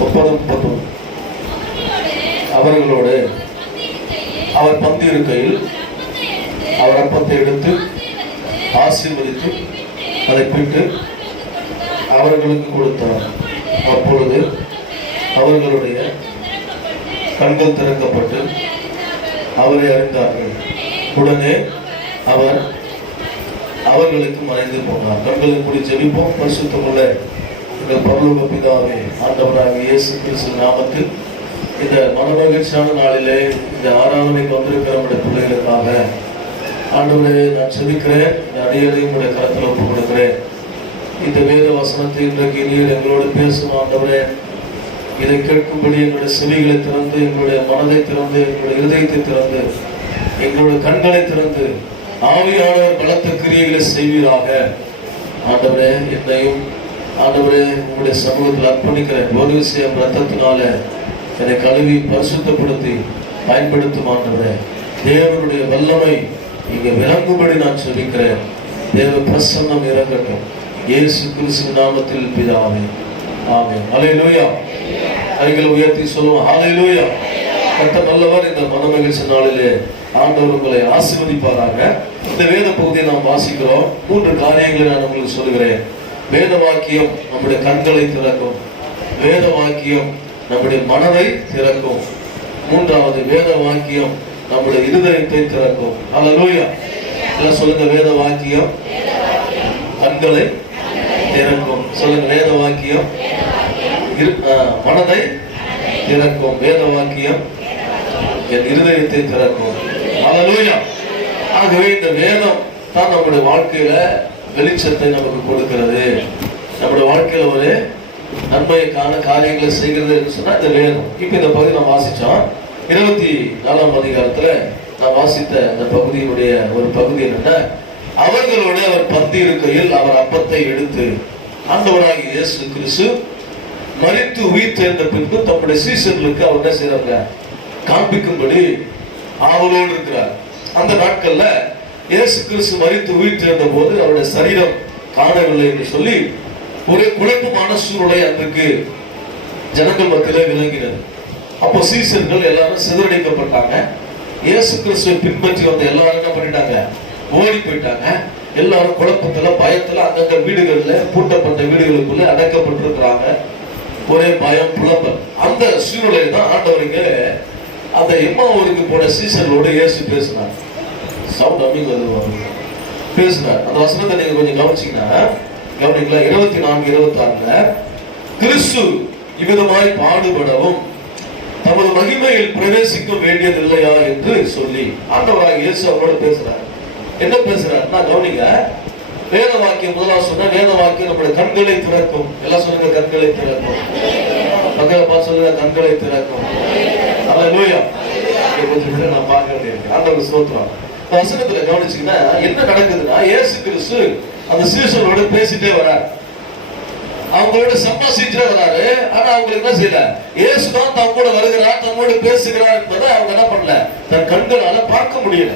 30 அவர்களோடு அவர் பந்தி இருக்கையில் அவர் அப்பத்தை எடுத்து ஆசீர்வதித்து அதை பிட்டு அவர்களுக்கு கொடுத்தார். அப்பொழுது அவர்களுடைய கண்கள் திறக்கப்பட்டு அவரை அறிந்தார்கள். உடனே அவர் அவர்களுக்கு மறைந்து போனார். கண்களை மூடி ஜெபிப்போம். பரிசுத்தமுள்ள எங்கள் பரலோக பிதாவே, ஆண்டவராகிய இயேசு கிறிஸ்து நாமத்தில் இந்த மனமகிழ்ச்சியான நாளிலே இந்த ஆராதனைக்கு வந்திருக்கிற நம்முடைய பிள்ளைகளுக்காக ஆண்டவரே நான் ஜெபிக்கிறேன். இந்த அடியரையும் உடைய கரத்தில் ஒப்புக் கொடுக்கிறேன். இந்த வேத வசனத்தை இன்றைக்கு நீர் எங்களோடு பேசும் ஆண்டவரே. இதை கேட்கும்படி எங்களுடைய செவிகளை திறந்து, எங்களுடைய மனதை திறந்து, எங்களுடைய இதயத்தை திறந்து, எங்களுடைய கண்களை திறந்து ஆவியானவர் பலத்த கிரியைகளை செய்வீராக. ஆண்டவரே, என்னையும் ஆண்டவரே உங்களுடைய சமூகத்தில் அர்ப்பணிக்கிறேன். ஒரு விஷயம், ரத்தத்தினால என்னை கழுவி பரிசுத்தப்படுத்தி பயன்படுத்தும் ஆண்டவரே. தேவனுடைய வல்லமை இங்கே விளங்கும்படி நான் சொல்லிக்கிறேன். தேவ பிரசன்னம் இறங்கட்டும். இயேசு கிறிஸ்து நாமத்தில் பிதாவே, ஆமென். ஹல்லேலூயா. கைகளை உயர்த்தி சொல்லுவோம், ஹல்லேலூயா. கர்த்தர் நல்லவர். இந்த மனமகிழ்ச்சி நாளிலே ஆண்டவர் உங்களை ஆசீர்வதிப்பாராக. இந்த வேத பகுதியை நாம் வாசிக்கிறோம். 3 காரியங்களை நான் உங்களுக்கு சொல்கிறேன். வேத வாக்கியம் நம்முடைய கண்களை திறக்கும். வேத வாக்கியம் நம்முடைய மனதை திறக்கும். 3வது, வேத வாக்கியம் நம்முடைய இருதயத்தை திறக்கும். ஹல்லேலூயா. எல்லாம் சொல்லுங்க, வேத வாக்கியம் கண்களை திறக்கும். சொல்லுங்க, வேத வாக்கியம் மனதை திறக்கும். வேத வாக்கியம் என் இருதயத்தை திறக்கும். ஹல்லேலூயா. ஆகவே இந்த வேதம் தான் நம்முடைய வாழ்க்கையில வெளிச்சத்தை நமக்கு கொடுக்கிறது. நம்முடைய வாழ்க்கையில ஒரு நன்மைக்கான காரியங்களை செய்கிறது என்று சொன்னா இந்த வேதம். இப்ப இந்த பகுதி நாம் வாசிச்சோம். 24ஆம் அதிகாரத்துல நான் வாசித்த இந்த பகுதியினுடைய ஒரு பகுதி என்னன்னா, அவர்களோடு அவர் பந்தி இருக்கையில் அவர் அப்பத்தை எடுத்து ஆண்டவராகிய இயேசு கிறிஸ்து மரித்து உயிர்த்தெழுந்த பின்பு தம்முடைய சீஷர்களுக்கு அவர் என்ன செய்யறாங்க, காண்பிக்கும்படி ஆவலோடு இருக்கிறார். அந்த நாட்கள்ல இயேசு கிறிஸ்து மரித்து உயிர்த்தெழுந்த போது அவருடைய சரீரம் காணவில்லை என்று சொல்லி ஒரே குழப்பமான சூழ்நிலை அன்றைக்கு ஜனங்கள் மத்தியிலே விளங்கினது. அப்போ சீஷர்கள் எல்லாரும் சிதறடிக்கப்பட்டாங்க. இயேசு கிறிஸ்துவை பின்பற்றி வந்த எல்லாரும் என்ன பண்ணிட்டாங்க, ஓடி போயிட்டாங்க. எல்லாரும் குழப்பத்துல பயத்துல அங்கங்க வீடுகள்ல பூட்டப்பட்ட வீடுகளுக்குள்ள அடைக்கப்பட்டிருக்கிறாங்க. ஒரே பயம், புலம்பல். அந்த சூழ்நிலை தான் ஆண்டவருக்கு அந்த எம்மாவூருக்கு போன சீசர்களோடு இயேசு பேசினார். சவுண்ட் அமைங்க பேசினார். அந்த வசனத்தை நீங்க கொஞ்சம் கவனிச்சீங்கன்னா கவனிங்களா. 24-26 கிறிஸ்து இவ்விதமாய் பாடுபடவும் தமது மகிமையில் பிரவேசிக்க வேண்டியது இல்லையா என்று சொல்லி ஆண்டவராகிய இயேசு அவரோட பேசுறார். என்ன பேசுறாருன்னா கவனிங்க. வேத வாக்கியம் முதலாவது சொன்ன வேத வாக்கியம் நம்முடைய கண்களை திறக்கும். எல்லாம் சொல்லுங்க, கண்களை திறக்கும். பக்கத்துல சொல்லுங்க, கண்களை திறக்கும். ஹல்லேலூயா. கொஞ்சம் நான் பார்க்க வேண்டியிருக்கு. ஆண்டவர் ஸ்தோத்திரம். வசனத்துல கவனிச்சீங்கன்னா என்ன நடக்குதுன்னா, இயேசு கிறிஸ்து அந்த சீஷர்களோட பேசிட்டே வரார். அவங்களோட சம்பாஷிச்சுட்டே வராரு. ஆனா அவங்களுக்கு என்ன செய்யல, இயேசு தான் தம்மோட வருகிறார், தம்மோடு பேசுகிறார் என்பதை அவங்க என்ன பண்ணல, தன் கண்களால பார்க்க முடியல.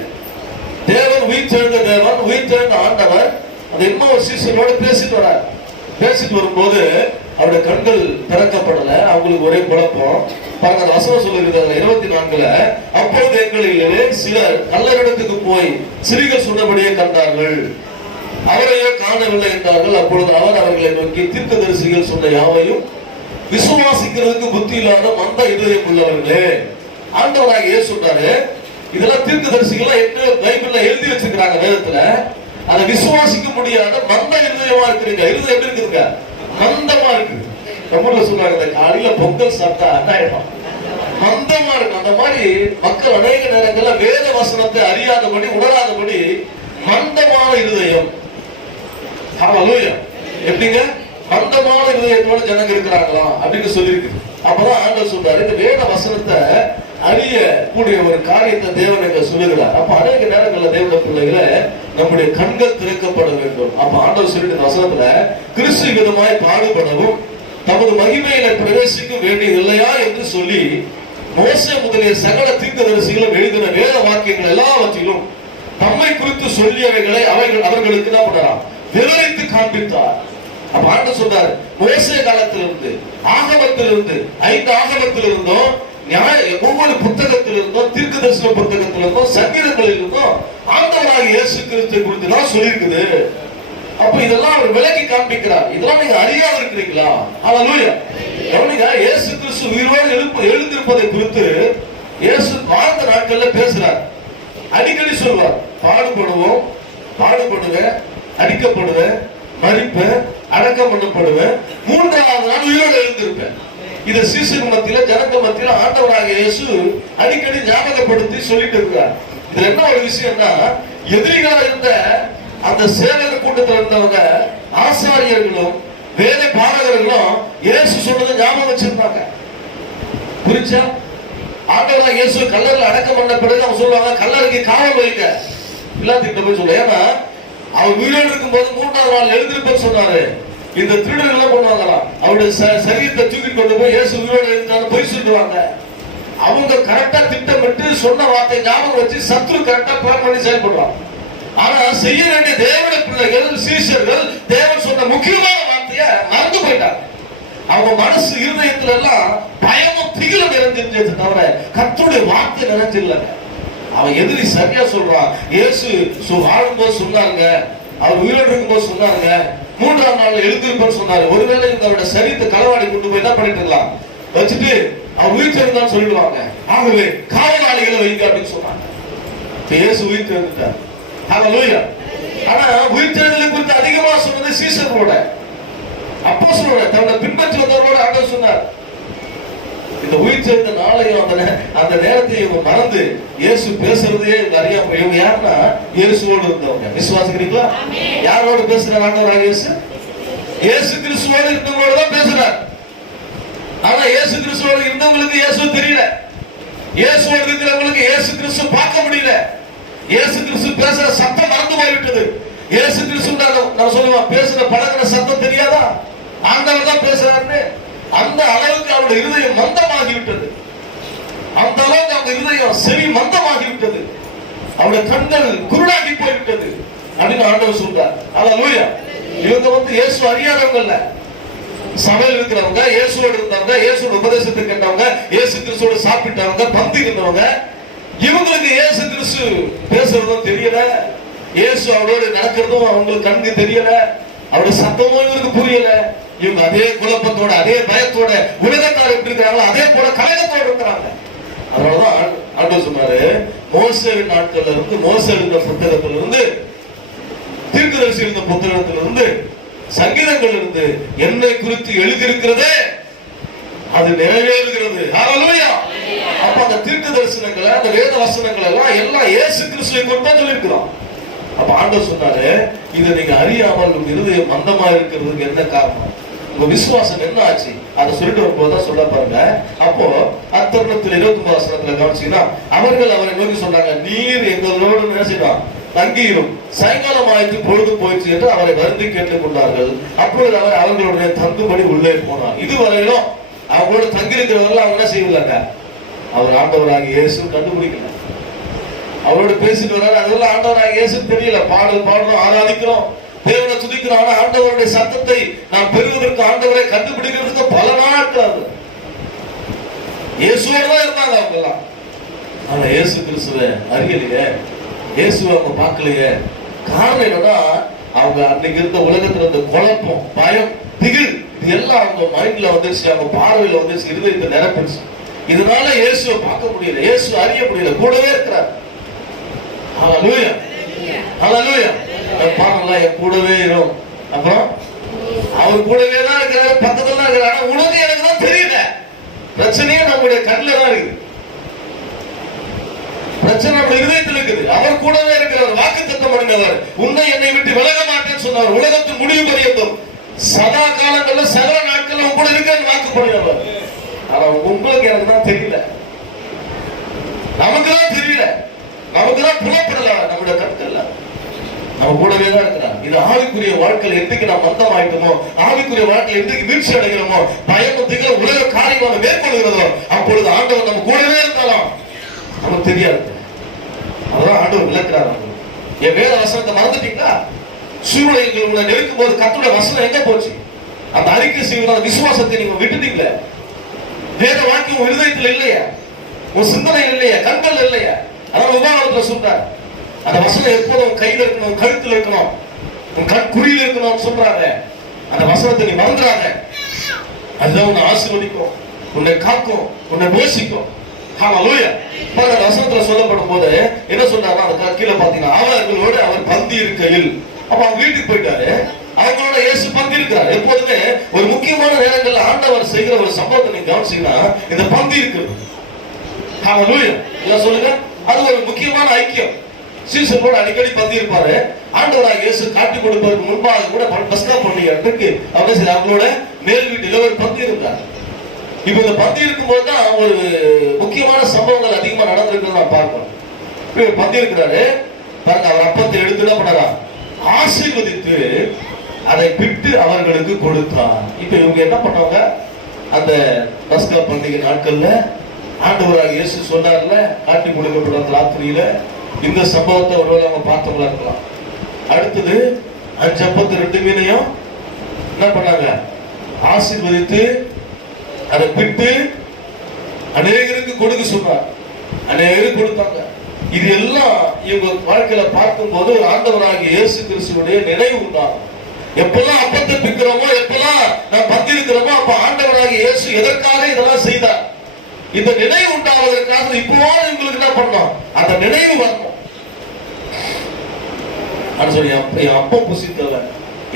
தேவன் உயிர்த்தெழுந்த தேவன், உயிர்த்தெழுந்த ஆண்டவர் அந்த எம்மாவூர் சீஷர்களோட பேசிட்டு வரார். பேசிட்டு வரும்போது அவருடைய கண்கள் திறக்கப்படல. அவங்களுக்கு ஒரே குழப்பம். பாருங்க, அந்த வசனம் சொல்லுகிறது 24 அப்பொழுது எங்களிலே சிலர் கல்லறிடத்துக்கு போய் சிறிகள் சொன்னபடியே கண்டார்கள், அவரையே காணவில்லை என்றார்கள். அப்பொழுது அவர் அவர்களை நோக்கி, தீர்க்கதரிசிகள் சொன்ன யாவையும் விசுவாசிக்கிறதுக்கு புத்தி இல்லாத மந்த இதயம் உள்ளவர்களே. ஆண்டவராக இயேசு சொல்றாரு, இதெல்லாம் தீர்க்கதரிசிகள் என்ன பைபிள்ல எழுதி வச்சிருக்கிறாங்க வேதத்துல. அதை விசுவாசிக்க முடியாத மந்த இருதயமா இருக்கிறீங்க. இருதயம் எப்படி இருக்குதுங்க, மந்தமா இருக்கு. தமிழ்ல சொல்றாங்க, காலையில பொங்கல் சாப்பிட்டா அண்ணாயிடும், மந்தமா இருக்கு. அந்த மாதிரி மக்கள் அநேக நேரங்கள்ல வேத வசனத்தை அறியாதபடி, உணராதபடி மந்தமான இருதயம். ஹல்லேலூயா. எப்படிங்க மந்தமான இருதயத்தோட ஜனங்க இருக்கிறாங்களா அப்படின்னு சொல்லியிருக்கு. அப்பதான் ஆண்டவர் சொல்றாரு, இந்த வேத வசனத்தை அறிய கூடிய ஒரு காரியத்தை தேவன் எங்க சொல்லுகிறார். அப்ப அநேக நேரங்கள்ல தேவனுடைய பிள்ளைகளை நம்முடைய கண்கள் திறக்கப்பட வேண்டும். அப்ப ஆண்டவர் சொல்லிட்டு வசனத்துல கிறிஸ்து விதமாய் பாடுபடவும் தமது மகிமையில பிரவேசிக்க வேண்டியது இல்லையா என்று சொல்லி மோசே முதலிய சகல தீர்க்கதரிசிகளும் எழுதின வேத வாக்கியங்கள் எல்லாவற்றிலும் தம்மை குறித்து சொல்லியவைகளை அவர்களுக்கு என்ன பண்ணாராம், விவரித்து காண்பித்தார். அப்ப ஆண்டவர் சொல்றாரு, மோசே காலத்திலிருந்து, ஆகமத்திலிருந்து, 5 ஆகமத்திலிருந்தும், ஒவ்வொரு புத்தகத்திலிருந்தும், தீர்க்கதரிசன புத்தகத்திலிருந்தும், சங்கீதங்களிலிருந்தும் ஆண்டவராகிய இயேசு கிறிஸ்துவை குறித்து தான் சொல்லியிருக்குது. அப்ப இதெல்லாம் அவர் விளக்கி காண்பிக்கிறார். இதெல்லாம் நீங்க அறியாத இருக்கிறீங்களா? ஹல்லேலூயா. கவனிங்க, இயேசு கிறிஸ்து உயிரோடு எழுந்திருப்பதை குறித்து இயேசு வாழ்ந்த நாட்கள்ல பேசுறார். அடிக்கடி சொல்வார், பாடுபடுவேன், அடிக்கப்படுவேன், மரிப்பேன், அடக்கம் பண்ணப்படுவேன், 3ஆவது நாள் உயிரோடு எழுந்திருப்பேன். இதை சீசர் மத்தியில, ஜனங்க மத்தியில ஆண்டவராகிய இயேசு அடிக்கடி ஞாபகப்படுத்தி சொல்லிட்டு இருக்கிறார். இதுல என்ன ஒரு விஷயம்னா, எதிரிகளா இருந்த அந்த சேவக கூட்டத்தில் இருந்தவங்க, ஆசாரியர்களும் வேத பாடகர்களும் இயேசு சொன்னதை ஞாபகம் வச்சிருந்தாங்க. புரிச்சா? ஆண்டவராகிய இயேசு கல்லறையில் அடக்கம் பண்ண பிறகு அவங்க சொல்லுவாங்க, கல்லறைக்கு காவல் வைங்க, எல்லாத்துக்கிட்ட போய் சொல்ல. ஏன்னா அவர் உயிரோடு இருக்கும் போது 3ஆவது நாள் எழுந்திருப்பேன்னு சொன்னாரு. இந்த திருடர்கள் எல்லாம் பண்ணுவாங்களாம், அவருடைய சரீரத்தை தூக்கி கொண்டு போய் இயேசு உயிரோடு எழுந்தாலும் போய் சொல்லுவாங்க. அவங்க கரெக்டா திட்டமிட்டு சொன்ன வார்த்தை ஞாபகம் வச்சு சத்ரு கரெக்டா பிளான் பண்ணி செயல்படுவாங்க. ஆனா செய்ய வேண்டிய தேவனுடைய பிள்ளைகள், சீஷர்கள் தேவன் சொன்ன முக்கியமான வார்த்தையை மறந்து போயிட்டாங்க. அவங்க மனசு இருதயத்துல எல்லாம் பயமும் திகிலும் நிறைஞ்சிருந்தது தவிர கர்த்தருடைய வார்த்தை நிறைஞ்சில்லைங்க. அவன் எதிரி சரியா சொல்றான். இயேசு வாழும்போது சொன்னாங்க, அவர் உயிரோடு இருக்கும்போது சொன்னாங்க, 3ஆம் நாள் எழுந்திருப்பேன்னு சொன்னாரு. ஒருவேளை அவருடைய சரீரத்தை களவாடி கொண்டு போய் என்ன பண்ணிட்டு இருக்கலாம், வச்சுட்டு அவர் உயிர் தெரிந்தான்னு சொல்லிடுவாங்க. ஆகவே காவலாளிகளை வைங்க அப்படின்னு சொன்னாங்க. இயேசு உயிர் தெரிந்துட்டார். ஹல்லேலூயா. ஆனா உயிர் தெரிதலை குறித்து அதிகமா சொன்னது சீஷர்களோட, அப்போஸ்தலரோட, தன்னை பின்பற்றி வந்தவரோட ஆண்டவர் சொன்னார். இந்த உயிர் தெரிந்த நாளையும் அந்த நேரத்தை இவங்க மறந்து இயேசு பேசுறதே அறியாம, இவங்க யாருன்னா இயேசுவோடு இருந்தவங்க. விசுவாசிக்கிறீங்களா? யாரோடு பேசுறார் ஆண்டவராகிய இயேசு? இயேசு கிறிஸ்துவோடு இருந்தவங்களோட தான் பேசுறார். ஆனா இயேசு கிறிஸ்துவோடு இருந்தவங்களுக்கு இயேசு தெரியல. இயேசுவோடு இருக்கிறவங்களுக்கு இயேசு கிறிஸ்து பார்க்க முடியல. இயேசு கிறிஸ்து பேசுற சத்தம் மறந்து போய்விட்டது. இயேசு கிறிஸ்து நான் சொல்லுவேன், பேசுற பழகிற சத்தம் தெரியாதா? ஆண்டவர் தான் பேசுறாருன்னு. அந்த அளவுக்கு அவருடைய இருதயம் மந்தமாகிவிட்டது. அந்த அளவுக்கு அவங்க இருதயம் செவி மந்தமாகிவிட்டது. அவருடைய கண்கள் குருடாகி போய்விட்டது அப்படின்னு ஆண்டவர் சொல்றார். ஹல்லேலூயா. இவங்க இயேசு அறியாதவங்க இல்ல, சபையில் இருக்கிறவங்க, இயேசுவோடு இருந்தவங்க, இயேசுவோட உபதேசத்தை கேட்டவங்க, இயேசு கிறிஸ்துவோடு சாப்பிட்டவங்க, பந்தி இருந்தவங்க. இவங்களுக்கு இயேசு கிறிஸ்து பேசுறதும் தெரியல, இயேசு அவரோடு நடக்கிறதும் அவங்களுக்கு கண்ணுக்கு தெரியல, அவருடைய சத்தமும் இவருக்கு புரியல. இவங்க அதே குழப்பத்தோட, அதே பயத்தோட, உலகத்தார் எப்படி இருக்கிறாங்களோ அதே போல கலகத்தோடு இருக்கிறாங்க. அதனாலதான் ஆண்டவர் சொன்னாரு, மோசேவின் நாட்கள்ல இருந்து, மோசே எழுந்த புத்தகத்திலிருந்து, தீர்க்கதரிசி எழுந்த புத்தகத்திலிருந்து, சங்கீதங்கள் இருந்து என்னை குறித்து எழுதியிருக்கிறதே அது நிறைவேறுகிறது. ஹல்லேலூயா. அப்ப அந்த தீர்க்க தரிசனங்களை, அந்த வேத வசனங்கள் எல்லாம் இயேசு கிறிஸ்துவை குறித்து தான் சொல்லியிருக்கிறோம். அப்ப ஆண்டவர் சொன்னாரு, இதை நீங்க அறியாமல் உங்க இருதயம் மந்தமா இருக்கிறதுக்கு என்ன காரணம், உங்க விசுவாசம் என்ன ஆச்சு, அதை சொல்லிட்டு வரும்போதுதான் சொல்ல பாருங்க. அப்போ அத்தருணத்தில் 29 வசனத்துல கவனிச்சீங்கன்னா, அவர்கள் அவரை நோக்கி சொன்னாங்க, நீர் எங்களோடு நினைச்சிடும் தங்கியும் சாயங்காலம் ஆயிற்று, பொழுது போயிடுச்சு என்று அவரை வருந்தி கேட்டுக் கொண்டார்கள். அப்பொழுது அவர் அவர்களுடைய தங்குபடி உள்ளே போனார். இதுவரையிலும் அவங்களோட தங்கியிருக்கிறவர்கள் அவங்க என்ன செய்யலாங்க, அவர் ஆண்டவராகிய இயேசு கண்டுபிடிக்கல. அவரோட பேசிட்டு வர்றாரு, அதெல்லாம் ஆண்டவராகிய இயேசு தெரியல. பாடல் பாடுறோம், ஆராதிக்கிறோம், தேவனை துதிக்கிறோம். ஆனா ஆண்டவருடைய சத்தத்தை நாம் பெறுவதற்கு, ஆண்டவரை கண்டுபிடிக்கிறதுக்கு பல நாட்கள் இயேசுவோடு தான் இருந்தாங்க அவங்க எல்லாம். ஆனா இயேசு கிறிஸ்துவை அறியலையே, இயேசுவை அவங்க பார்க்கலையே. காரணம் என்னன்னா, அவங்க அன்னைக்கு இருந்த உலகத்துல இருந்த குழப்பம், பயம், திகில், இது எல்லாம் அவங்க மைண்ட்ல வந்துருச்சு, அவங்க பார்வையில வந்துருச்சு, இருதயத்தை நிரப்பிடுச்சு. இதனால இயேசுவை பார்க்க முடியல, இயேசு அறிய முடியல, கூடவே இருக்கிறார். ஹல்லேலூயா. ஹல்லேலூயா. பாருங்களா, என் கூடவே இருக்கும். அப்புறம் அவர் கூடவே தான் இருக்கிறார், பக்கத்துல தான் இருக்கிறார். ஆனா உனக்கு எனக்கு தான் தெரியல. பிரச்சனையே நம்முடைய கண்ணில் தான் இருக்குது. பிரச்சனை நம்ம இருதயத்தில் இருக்குது. அவர் கூடவே இருக்கிறவர், வாக்குத்தத்தம் பண்ணினவர், உன்னை என்னை விட்டு விலக மாட்டேன்னு சொன்னவர், உலகத்தின் முடிவு பரியந்தம் சதா காலங்கள்ல சகல நாட்கள்ல கூட இருக்க வாக்கு பண்ணினவர். ஆனா உங்களுக்கு எனக்கு தான் தெரியல, நமக்கு தான் தெரியல, நமக்கு தான் புலப்படல. நம்முடைய கண்கள்ல நம்ம கூடவே தான் இருக்கிறார். இது ஆவிக்குரிய வாழ்க்கையில் எதுக்கு நாம் மந்தம் ஆயிட்டோமோ, ஆவிக்குரிய வாழ்க்கையில் எதுக்கு வீழ்ச்சி அடைகிறோமோ, பயமத்துக்கு உலக காரியமான மேற்கொள்கிறதோ, அப்பொழுது ஆண்டவர் நம்ம கூடவே இருந்தாலும் நமக்கு தெரியாது. அதான் ஆண்டவர் விளக்குறாரு. என் வேத வசனத்தை மறந்துட்டீங்களா? சூழ்நிலைகள் உங்களை நெருக்கும் போது கர்த்தருடைய வசனம் எங்க போச்சு? அந்த அறிக்கை செய்வதால் விசுவாசத்தை நீங்க விட்டுட்டீங்களே. வேத வாக்கியம் உன் இருதயத்தில் இல்லையா? உன் சிந்தனை இல்லையா? கண்கள் இல்லையா? அதான் உபகாரத்துல சொல்றார், அந்த வசனம் எப்போதும் கையில் இருக்கணும், கழுத்தில் இருக்கணும், உன் கண் குறியில் இருக்கணும் சொல்றாங்க. அந்த வசனத்தை நீ மறந்துடாத. அதுதான் உன்னை ஆசீர்வதிக்கும், உன்னை காக்கும், உன்னை போஷிக்கும். ஹல்லேலூயா. பாருங்க, வசனத்துல சொல்லப்படும் போது என்ன சொல்றாங்க, அந்த கீழே பாத்தீங்கன்னா அவர்களோடு அவர் பந்தி இருக்கையில். அப்ப அவங்க வீட்டுக்கு போயிட்டாரு, அவங்களோட இயேசு பந்தி இருக்கிறார். எப்போதுமே ஒரு முக்கியமான நேரங்கள்ல ஆண்டவர் செய்கிற ஒரு சம்பவத்தை நீங்க கவனிச்சீங்கன்னா இந்த பந்தி இருக்கு. ஹல்லேலூயா. என்ன சொல்லுங்க, அது ஒரு முக்கியமான ஐக்கியம். சீசனோட அடிக்கடி பந்தி இருப்பாரு. ஆண்டவராக இயேசு காட்டி கொடுப்பதற்கு முன்பாக கூட பஸ்கா பண்டிகை அவங்களோட மேல் வீட்டில் ஒரு பந்தி இருந்தார். இப்ப இந்த பந்தி இருக்கும் போதுதான் ஒரு முக்கியமான சம்பவங்கள் அதிகமா நடந்திருக்கிறது நான் பார்க்கணும். பந்தி இருக்கிறாரு பாருங்க, அவர் அப்பத்தை எடுத்து என்ன பண்ணாரா, ஆசீர்வதித்து அதை பிட்டு அவர்களுக்கு கொடுத்தார். இப்ப இவங்க என்ன பண்ணாங்க, அந்த பஸ்கா பண்டிகை நாட்கள்ல ஆண்டவராக இயேசு சொன்னார்ல, காட்டி கொடுக்கப்பட்ட ராத்திரியில இந்த சம்பவத்தை ஒருவேளை அவங்க பார்த்தவங்களா இருக்கலாம். அடுத்தது 5 அப்பத்து 2 மீனையும் என்ன பண்ணாங்க, ஆசீர்வதித்து அதை பிட்டு அநேகருக்கு கொடுக்க சொன்னார். அநேகருக்கு கொடுத்தாங்க. இது எல்லாம் இவங்க வாழ்க்கையில பார்க்கும் போது ஆண்டவராகிய இயேசு கிறிஸ்துவுடைய நினைவு உண்டாகும். எப்பெல்லாம் அப்பத்தை பிக்கிறோமோ, எப்பெல்லாம் நாம் பந்திருக்கிறோமோ, அப்ப ஆண்டவராகிய இயேசு எதற்காக இதெல்லாம் செய்தார்? இந்த நினைவு உண்டாவதற்காக இப்போவாது உங்களுக்கு என்ன பண்ணோம், அந்த நினைவு வரணும். சொல்லி என் அப்பம் புசித்தவன்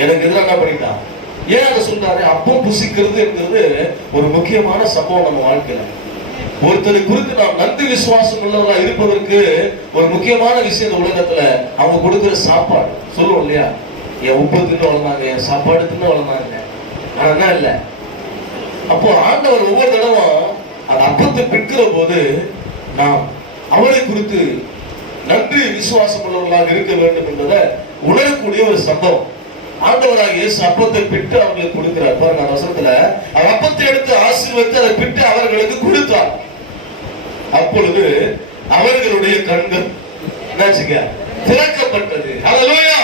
எனக்கு எதிராக என்ன பண்ணிட்டான். ஏன் அதை சொல்றாரு? அப்பம் புசிக்கிறது என்கிறது ஒரு முக்கியமான சம்பவம் நம்ம வாழ்க்கையில. ஒருத்தரை குறித்து நாம் நன்றி விசுவாசம் உள்ளவர்களா இருப்பதற்கு ஒரு முக்கியமான விஷயம் இந்த உலகத்துல அவங்க கொடுக்கிற சாப்பாடு. சொல்லுவோம் இல்லையா, என் உப்பு தின்னு வளர்ந்தாங்க, என் சாப்பாடு தின்னு வளர்ந்தாங்க. ஆனா என்ன இல்லை, அப்போ ஆண்டவர் ஒவ்வொரு தடவும் அந்த அப்பத்தை பிற்கிற போது நாம் அவரை குறித்து நன்றி விசுவாசம் உள்ளவர்களாக இருக்க வேண்டும் என்பதை உணரக்கூடிய ஒரு சம்பவம். ஆண்டவராக இயேசு அப்பத்தை பிட்டு அவர்களுக்கு கொடுக்கிறார். பாருங்க, அந்த வசனத்துல அவர் அப்பத்தை எடுத்து ஆசீர்வதித்து அதை பிட்டு அவர்களுக்கு கொடுத்தார். அப்பொழுது அவர்களுடைய கண்கள் என்னாச்சுங்க, திறக்கப்பட்டது. ஹல்லேலூயா.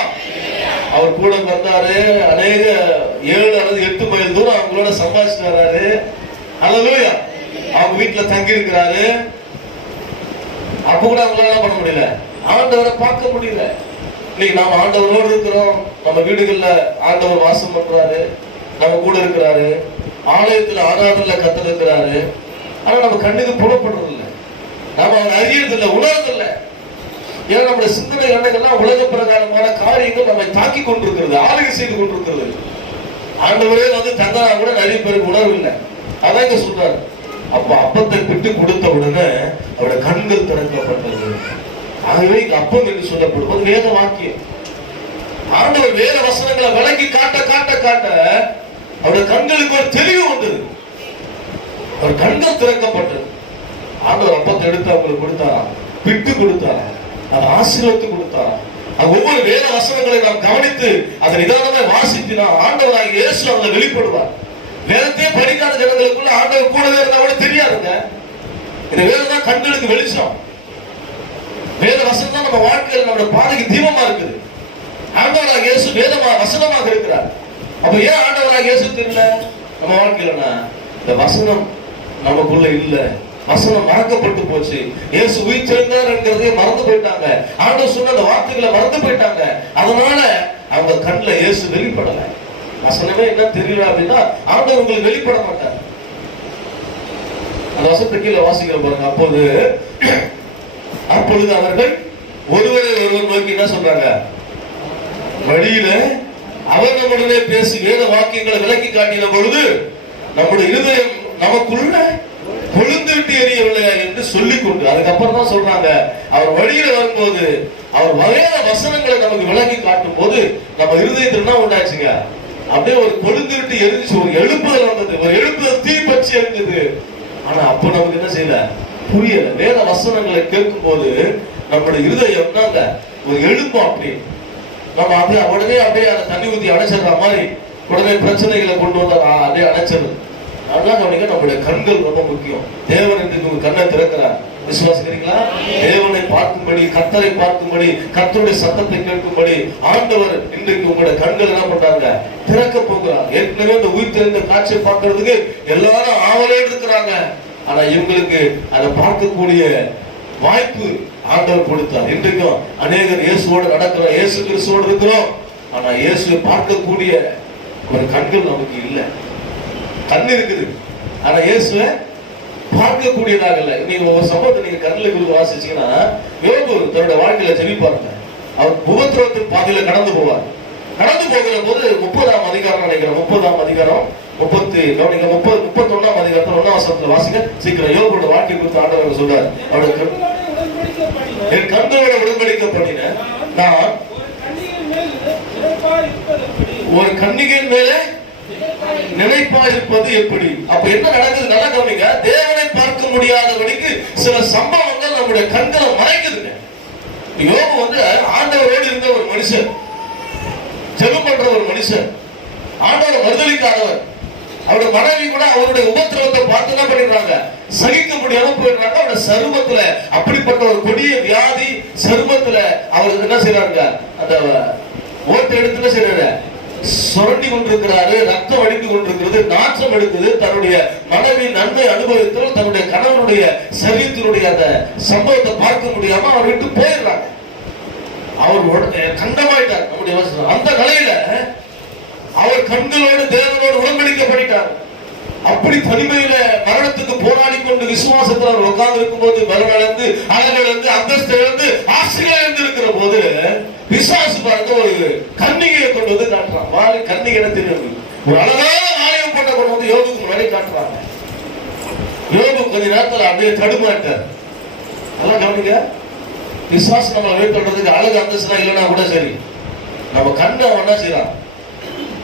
அவர் கூட வந்தாரு, அநேக 7 அல்லது 8 மைல் தூரம் அவங்களோட சம்பாதிச்சுட்டு வர்றாரு. ஹல்லேலூயா. அவங்க வீட்டுல தங்கி இருக்கிறாரு. அப்ப கூட அவங்களால என்ன பண்ண முடியல, ஆண்டவரை பார்க்க முடியல. இன்னைக்கு நாம ஆண்டவரோடு இருக்கிறோம், நம்ம வீடுகள்ல ஆண்டவர் வாசம் பண்றாரு, நம்ம கூட இருக்கிறாரு, ஆலயத்துல ஆராதனையில கத்தல் இருக்கிறாரு. ஆனா நம்ம கண்ணுக்கு புலப்படுறது இல்லை, நாம அவங்க அறியறது இல்லை, உணர்றது இல்லை. ஏன்னா நம்முடைய சிந்தனை எண்ணங்கள்லாம் உலக பிரகாரமான காரியங்கள் நம்மை தாக்கி கொண்டிருக்கிறது, ஆளுகை செய்து கொண்டிருக்கிறது. ஆண்டவரே வந்து தங்கனா கூட நிறைய பேருக்கு உணர்வு இல்லை. அதான் இங்க சொல்றாரு. அப்ப அப்பத்தை விட்டு கொடுத்த உடனே அவருடைய கண்கள் திறக்கப்பட்டது. ஆகவே அப்பம் என்று சொல்லப்படுவது வேத வாக்கியம். ஆண்டவர் வேத வசனங்களை விளக்கி காட்ட காட்ட காட்ட அவருடைய கண்களுக்கு ஒரு தெளிவு வந்தது. அவர் கண்கள் திறக்கப்பட்டது. ஆண்டவர் அப்பத்தை எடுத்து அவங்களுக்கு கொடுத்தாரா, பிட்டு கொடுத்தாரா, அதை ஆசீர்வதித்து கொடுத்தாரா. ஒவ்வொரு வேத வசனங்களை நாம் கவனித்து அதை நிதானமே வாசித்தினா ஆண்டவராகிய இயேசு அவங்களை வெளிப்படுவார். வேதத்தையே படிக்காத ஜனங்களுக்குள்ள ஆண்டவர் கூடவே இருந்தா கூட தெரியாதுங்க. இந்த வேதம் தான் கண்களுக்கு வெளிச்சம். வேத வசனம் தான் நம்ம வாழ்க்கையில் நம்ம பாதைக்கு தீபமா இருக்குது. ஆண்டவராக இயேசு வேதமா வசனமாக இருக்கிறார். அப்ப ஏன் ஆண்டவராக இயேசு தெரியல நம்ம வாழ்க்கையில? இந்த வசனம் நமக்குள்ள இல்ல, வசனம் மறக்கப்பட்டு போச்சு. இயேசு உயிர் தெரிந்தார் என்கிறதே மறந்து போயிட்டாங்க. ஆண்டவர் சொன்ன அந்த வார்த்தைகளை மறந்து போயிட்டாங்க. அதனால அவங்க கண்ணுல இயேசு வெளிப்படல. வசனமே என்ன தெரியல அப்படின்னா ஆண்டவர் உங்களுக்கு வெளிப்பட மாட்டார். அந்த வசனத்தை கீழே வாசிக்கிற பாருங்க. அப்பொழுது அவர்கள் ஒருவரை ஒருவர் நோக்கி என்ன சொல்றாங்க, வழியில அவர் நம்முடனே பேசி வேத வாக்கியங்களை விளக்கி காட்டின பொழுது நம்முடைய இருதயம் நமக்குள்ள கொழுந்துவிட்டு எரியவில்லையா என்று சொல்லிக் கொண்டு அதுக்கப்புறம் தான் சொல்றாங்க, அவர் வழியில வரும்போது அவர் வேத வசனங்களை நமக்கு விளக்கி காட்டும் போது நம்ம இருதயத்தில் என்ன உண்டாச்சுங்க, அப்படியே ஒரு கொழுந்துவிட்டு எரிஞ்சு ஒரு எழுப்புதல் வந்தது. ஒரு எழுப்புதல் தீ பற்றி எரிஞ்சது. ஆனா அப்ப நமக்கு என்ன செய்யல, புரியல. வேத வசனங்களை கேட்கும் போது நம்மளுடைய இருதயம் என்னங்க ஒரு எழுப்பும். அப்படி நம்ம அப்படியே உடனே அப்படியே அந்த தண்ணி ஊத்தி அணைச்சிடுற மாதிரி உடனே பிரச்சனைகளை கொண்டு வந்தா அப்படியே அணைச்சிடும். அதான் கவனிக்க, நம்முடைய கண்கள் ரொம்ப முக்கியம். தேவன் இன்றைக்கு உங்க கண்ணை திறக்கிறார். விசுவாசிக்கிறீங்களா? தேவனை பார்க்கும்படி, கர்த்தரை பார்க்கும்படி, கர்த்தருடைய சத்தத்தை கேட்கும்படி ஆண்டவர் இன்றைக்கு உங்களுடைய கண்கள் என்ன பண்றாங்க? திறக்க போகிறார். ஏற்கனவே இந்த உயிர்த்தெழுந்த காட்சியை பார்க்கறதுக்கு எல்லாரும் ஆவலே இருக்கிறாங்க. ஆனா இவங்களுக்கு அதை பார்க்கக்கூடிய வாய்ப்பு ஆண்டவர் கொடுத்தார். இன்றைக்கும் அநேகர் இயேசுவோடு நடக்கிறோம், இயேசு கிறிஸ்துவோடு இருக்கிறோம். ஆனா இயேசுவை பார்க்கக்கூடிய ஒரு கண்கள் நமக்கு இல்லை. கண் இருக்குது, ஆனா இயேசுவை பார்க்கக்கூடியதாக இல்லை. நீங்க ஒரு சம்பவத்தை நீங்க கண்ணில் கொடுத்து வாசிச்சீங்கன்னா, யோபு தன்னோட வாழ்க்கையில ஜெபிப்பாருங்க. அவர் உபத்திரவத்தின் பாதையில கடந்து போவார். கடந்து போகிற போது 30ஆம் அதிகாரம் நினைக்கிறேன், 30ஆம் அதிகாரம் 31ஆம் அதிகாரத்தில் 1ஆம் வசனத்துல வாசிக்க சீக்கிரம். யோபோட வாழ்க்கை குறித்து ஆண்டவர் சொல்றார். அவருடைய என் கண்களோட உடன்படிக்கை பண்ணின நான் ஒரு கன்னிகையின் மேல நினைப்பா இருப்பது எப்படி? அப்ப என்ன நடக்குது? நல்லா கவனிங்க. தேவனை பார்க்க முடியாதபடிக்கு சில சம்பவங்கள் நம்முடைய கண்களை மறைக்குதுங்க. யோபு வந்து ஆண்டவரோடு இருந்த ஒரு மனுஷன், ஜெபம் பண்ற ஒரு மனுஷன், ஆண்டவரை மறுதலிக்காதவர். அவருடைய மனைவி கூட அவருடைய உபத்திரவத்தை பார்த்து என்ன பண்ணிடுறாங்க? சகிக்க முடியாம போயிடுறாங்க. அவருடைய சருமத்துல அப்படிப்பட்ட ஒரு கொடிய வியாதி, சருமத்துல அவருக்கு என்ன செய்யறாங்க? அந்த ஓட்டை எடுத்து என்ன செய்யறாரு? சுரண்டி கொண்டிருக்கிறாரு, ரத்தம் அடித்து கொண்டிருக்கிறது, நாற்றம் எடுக்குது. தன்னுடைய மனைவி நன்மை அனுபவித்தால் தன்னுடைய கணவனுடைய சரீரத்தினுடைய அந்த சம்பவத்தை பார்க்க முடியாம அவர் விட்டு போயிடுறாங்க. அவர் கண்டமாயிட்டார் நம்முடைய. அந்த நிலையில அவர் கண்களோடு தேவனோடு உடன்படிக்கை பண்ணிட்டார். அப்படி தனிமையில மரணத்துக்கு போராடி கொண்டு விசுவாசத்தில் அவர் உட்கார்ந்து இருக்கும் போது, பலனிழந்து, அழகிழந்து, அந்தஸ்து இழந்து, ஆசைகள் இழந்து இருக்கிற போது விசுவாசு பார்த்து ஒரு கன்னிகையை கொண்டு வந்து காட்டுறான். வாழை கன்னிகை இடத்தில் ஒரு அழகான ஆலயம் போட்ட கொண்டு வந்து யோபுக்கு முன்னாடி காட்டுறாங்க. யோபு கொஞ்ச நேரத்தில் அப்படியே தடுமாட்டார். அதெல்லாம் கவனிங்க. விசுவாசம் நம்ம மேற்கொள்றதுக்கு அழகு அந்தஸ்து இல்லைன்னா கூட சரி, நம்ம கண்ணை ஒன்னா செய்யறான்,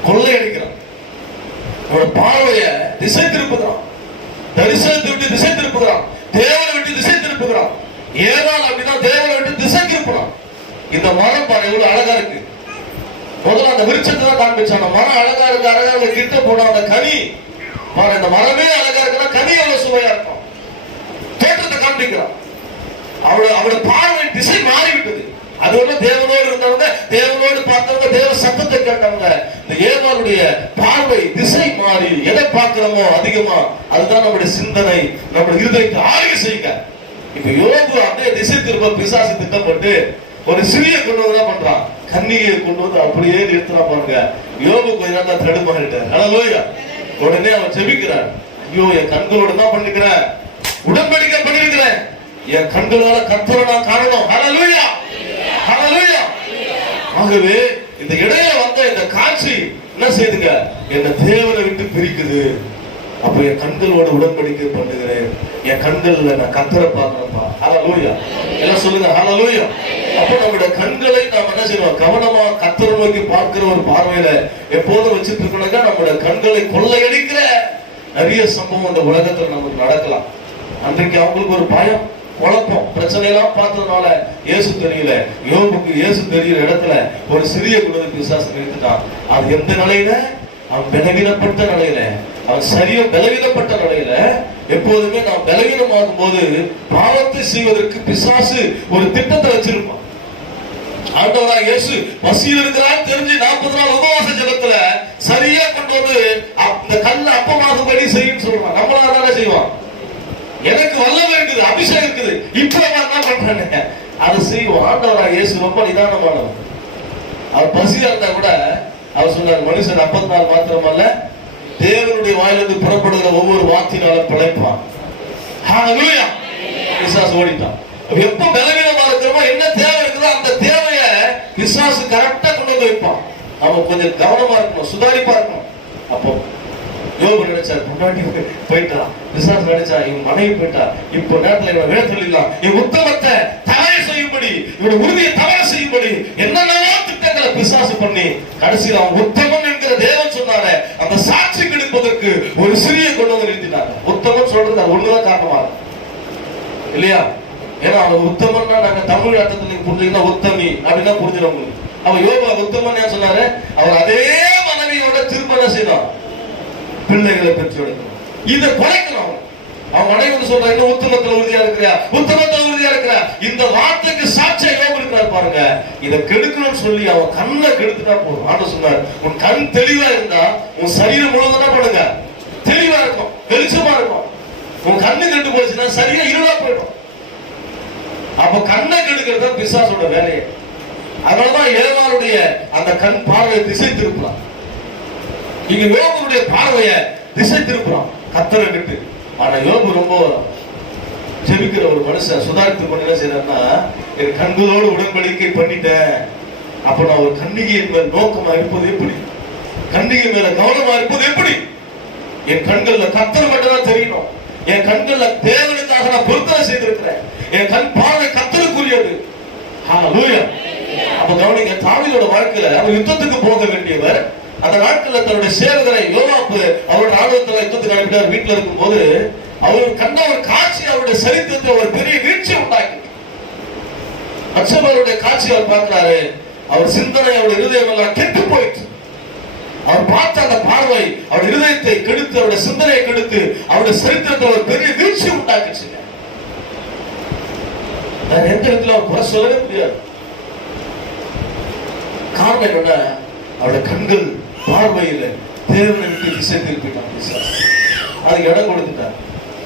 கொள்ளையடிக்கிறான், அவனோட பார்வைய திசை திருப்புகிறான், தரிசனத்தை விட்டு திசை திருப்புகிறான், தேவனை விட்டு திசை திருப்புகிறான். ஏனால் அப்படிதான் தேவனை விட்டு திசை திருப்புறான். இந்த மரம் பாரு எவ்வளவு அழகா இருக்கு. முதல்ல அந்த விருட்சத்தை தான் காண்பிச்சான். மரம் அழகா இருக்கு, அழகா இருக்கு. கிட்ட போன அந்த கனி பாரு, இந்த மரமே அழகா இருக்குன்னா கனி எவ்வளவு சுவையா இருக்கும். தோற்றத்தை காண்பிக்கிறான். அவளோட பார்வை திசை மாறிவிட்டது. அது வந்து தேவனோடு இருந்தவங்க, தேவனோடு பார்த்தவங்க, தேவ சத்தத்தை கேட்டவங்க. இந்த ஏவாளுடைய பார்வை திசை மாறி எதை பார்க்கிறோமோ அதிகமா அதுதான் நம்முடைய சிந்தனை, நம்முடைய இருதயத்தை ஆய்வு செய்யுங்க. இப்ப யோபு அப்படியே திசை திரும்ப பிசாசு திட்டப்பட்டு ஒரு சிறிய கொண்டு வந்து பண்றான், கன்னிகையை கொண்டு வந்து அப்படியே நிறுத்தினா பாருங்க. யோபு கொஞ்ச நேரம் தடுமாறிட்டார். ஹல்லேலூயா. உடனே அவன் ஜெபிக்கிறார். ஐயோ, என் கண்களோட தான் பண்ணிக்கிறேன், உடன்படிக்கை பண்ணிருக்கிறேன், என் கண்களால கர்த்தரை நான் காணணும். ஹல்லேலூயா, ஹல்லேலூயா. ஆகவே இந்த இடையில வந்த இந்த காட்சி என்ன செய்யுதுங்க? என்ன தேவனை விட்டு பிரிக்குது. அப்ப என் கண்களோட உடன்படிக்கை பண்ணுகிறேன், என் கண்கள்ல நான் கர்த்தரை பார்க்கணும்பா. ஹல்லேலூயா. எல்லாம் சொல்லுங்க ஹல்லேலூயா. அப்ப நம்முடைய கண்களை நாம் என்ன செய்யணும்? கவனமா கர்த்தரை நோக்கி பார்க்கிற ஒரு பார்வையில எப்போதும் வச்சுட்டு இருக்கணுங்க. நம்முடைய கண்களை கொள்ளையடிக்கிற நிறைய சம்பவம் இந்த உலகத்துல நமக்கு நடக்கலாம். அன்றைக்கு அவங்களுக்கு ஒரு பயம், குழப்பம், பிரச்சனை எல்லாம் பார்த்ததுனால இயேசு தெரியல. யோபுக்கு இயேசு தெரிகிற இடத்துல ஒரு சிறிய குழந்தை பிசாசு நிறுத்திட்டான். அது எந்த நிலையில? அவன் பலவீனப்பட்ட நிலையில, அவன் சரிய பலவீனப்பட்ட நிலையில. எப்போதுமே நாம் பலவீனமாகும் போது பாவத்தை செய்வதற்கு பிசாசு ஒரு திட்டத்தை வச்சிருப்பான். ஆண்டவராக இயேசு பசியில் இருக்கிறார் தெரிஞ்சு 40 நாள் உபவாச ஜெபத்துல சரியா கொண்டு வந்து இந்த கல்ல அப்பமாகும்படி செய்யும் சொல்றான். நம்மளால தானே செய்வான். எனக்கு வல்லமை இருக்குது, அபிஷேகம் இருக்குது, இப்ப என்ன பண்றாங்க அதை செய்வோம். ஆண்டவராக இயேசு ரொம்ப நிதானமானவர். அவர் பசியா இருந்தா கூட அவர் சொன்னார், மனுஷன் 40 நாள் மாத்திரமல்ல தேவனுடைய வாயிலிருந்து புறப்படுகிற ஒவ்வொரு வார்த்தையினாலும் பிழைப்பான். ஹல்லேலூயா. பிசாசு ஓடிட்டான். எப்ப பலவீனமா இருக்கிறோமோ என்ன தேவை இருக்குதோ அந்த தேவையை பிசாசு கரெக்டா கொண்டு வந்து வைப்பான். அவன் கொஞ்சம் கவனமா இருக்கணும், சுதாரிப்பா இருக்கணும். அப்போ யோபு நினைச்சார், முன்னாடி போயிட்டான். பிசாசு நினைச்சா இவன் மனைவி போயிட்டா, இப்போ நேரத்துல இவன் வேலை சொல்லிடலாம், இவன் உத்தமத்தை தவறை செய்யும்படி, இவன் உறுதியை தவறு செய்யும்படி என்னென்னலாம் திட்டங்களை பிசாசு பண்ணி கடைசியில் அவன் உத்தமன் என்கிற தேவன் சொன்னாரு அந்த சாட்சி கிடைப்பதற்கு ஒரு சிறிய கொண்டு வந்து நிறுத்தினாங்க. உத்தமன் சொல்றது அது ஒண்ணுதான் காரணமா இல்லையா? ஏன்னா அவன் உத்தமன்னா நாங்க தமிழ் அர்த்தத்தில் நீங்க புரிஞ்சீங்கன்னா உத்தமி அப்படின்னா புரிஞ்சிடும். அவன் யோபா உத்தமன் ஏன் சொன்னாரு? அவர் அதே மனைவியோட திருமணம் செய்தான், பிள்ளைகளை பெற்றெடுக்கணும். இதை குறைக்கணும். அவங்க அனைவரும் சொல்றாங்க, இன்னும் உத்தமத்துல உறுதியா இருக்கிற, உத்தமத்துல உறுதியா இருக்கிற. இந்த வார்த்தைக்கு சாட்சியா யோபு இருக்கிறார் பாருங்க. இதை கெடுக்கணும்னு சொல்லி அவன் கண்ணை கெடுத்துட்டா போதும். ஆண்டவர் சொன்னார், உன் கண் தெளிவா இருந்தா உன் சரீரம் முழுவதும் பண்ணுங்க தெளிவா இருக்கும், வெளிச்சமா இருக்கும். உன் கண்ணு கெட்டு போச்சுன்னா சரியா இருளா போயிடும். அப்ப கண்ணை கெடுக்கிறது பிசாசோட வேலையை. அதனாலதான் ஏவாளுடைய அந்த கண் பார்வையை திசை திருப்பலாம். இங்க யோபுடைய பார்வையை திசை திருப்புறான் கத்தரை விட்டு. ஆனா யோபு ரொம்ப ஜெபிக்கிற ஒரு மனுஷன். சுதாரித்து பண்ணி என்ன செய்யறாருன்னா, என் கண்களோடு உடன்படிக்கை பண்ணிட்டேன். அப்ப நான் ஒரு கன்னிகையின் மேல் நோக்கமா இருப்பது எப்படி, கன்னிகை மேல கவனமா இருப்பது எப்படி? என் கண்கள்ல கத்தர் மட்டும் தான் தெரியணும். என் கண்கள்ல தேவனுக்காக நான் பொருத்தனை செய்திருக்கிறேன். என் கண் பார்வை கத்தருக்குரியது. ஹல்லேலூயா. அப்ப கவனிங்க, தாவீதோட வாழ்க்கையில அவர் யுத்தத்துக்கு போக வேண்டியவர். அந்த நாட்களில் தன்னுடைய சேவகரை யோவாபு அவருடைய ராணுவத்தில் யுத்தத்துக்கு அனுப்பினார். வீட்டில் இருக்கும் போது அவர் கண்ட ஒரு காட்சி அவருடைய சரித்திரத்தில் ஒரு பெரிய வீழ்ச்சி உண்டாக்கி. பத்சேபாவுடைய காட்சி அவர் பார்க்கிறாரு. அவர் சிந்தனை, அவருடைய இருதயம் எல்லாம் கெட்டு போயிட்டு, அவர் பார்த்த அந்த பார்வை அவருடைய இருதயத்தை கெடுத்து, அவருடைய சிந்தனையை கெடுத்து, அவருடைய சரித்திரத்தில் ஒரு பெரிய வீழ்ச்சி உண்டாக்குச்சுங்க. எந்த இடத்துல அவர் குறை சொல்லவே முடியாது. காரணம் என்னன்னா, அவருடைய கண்கள் பார்வையில தேவனுக்கு திசை திருப்பிட்டாங்க. அதுக்கு இடம் கொடுத்துட்டார்.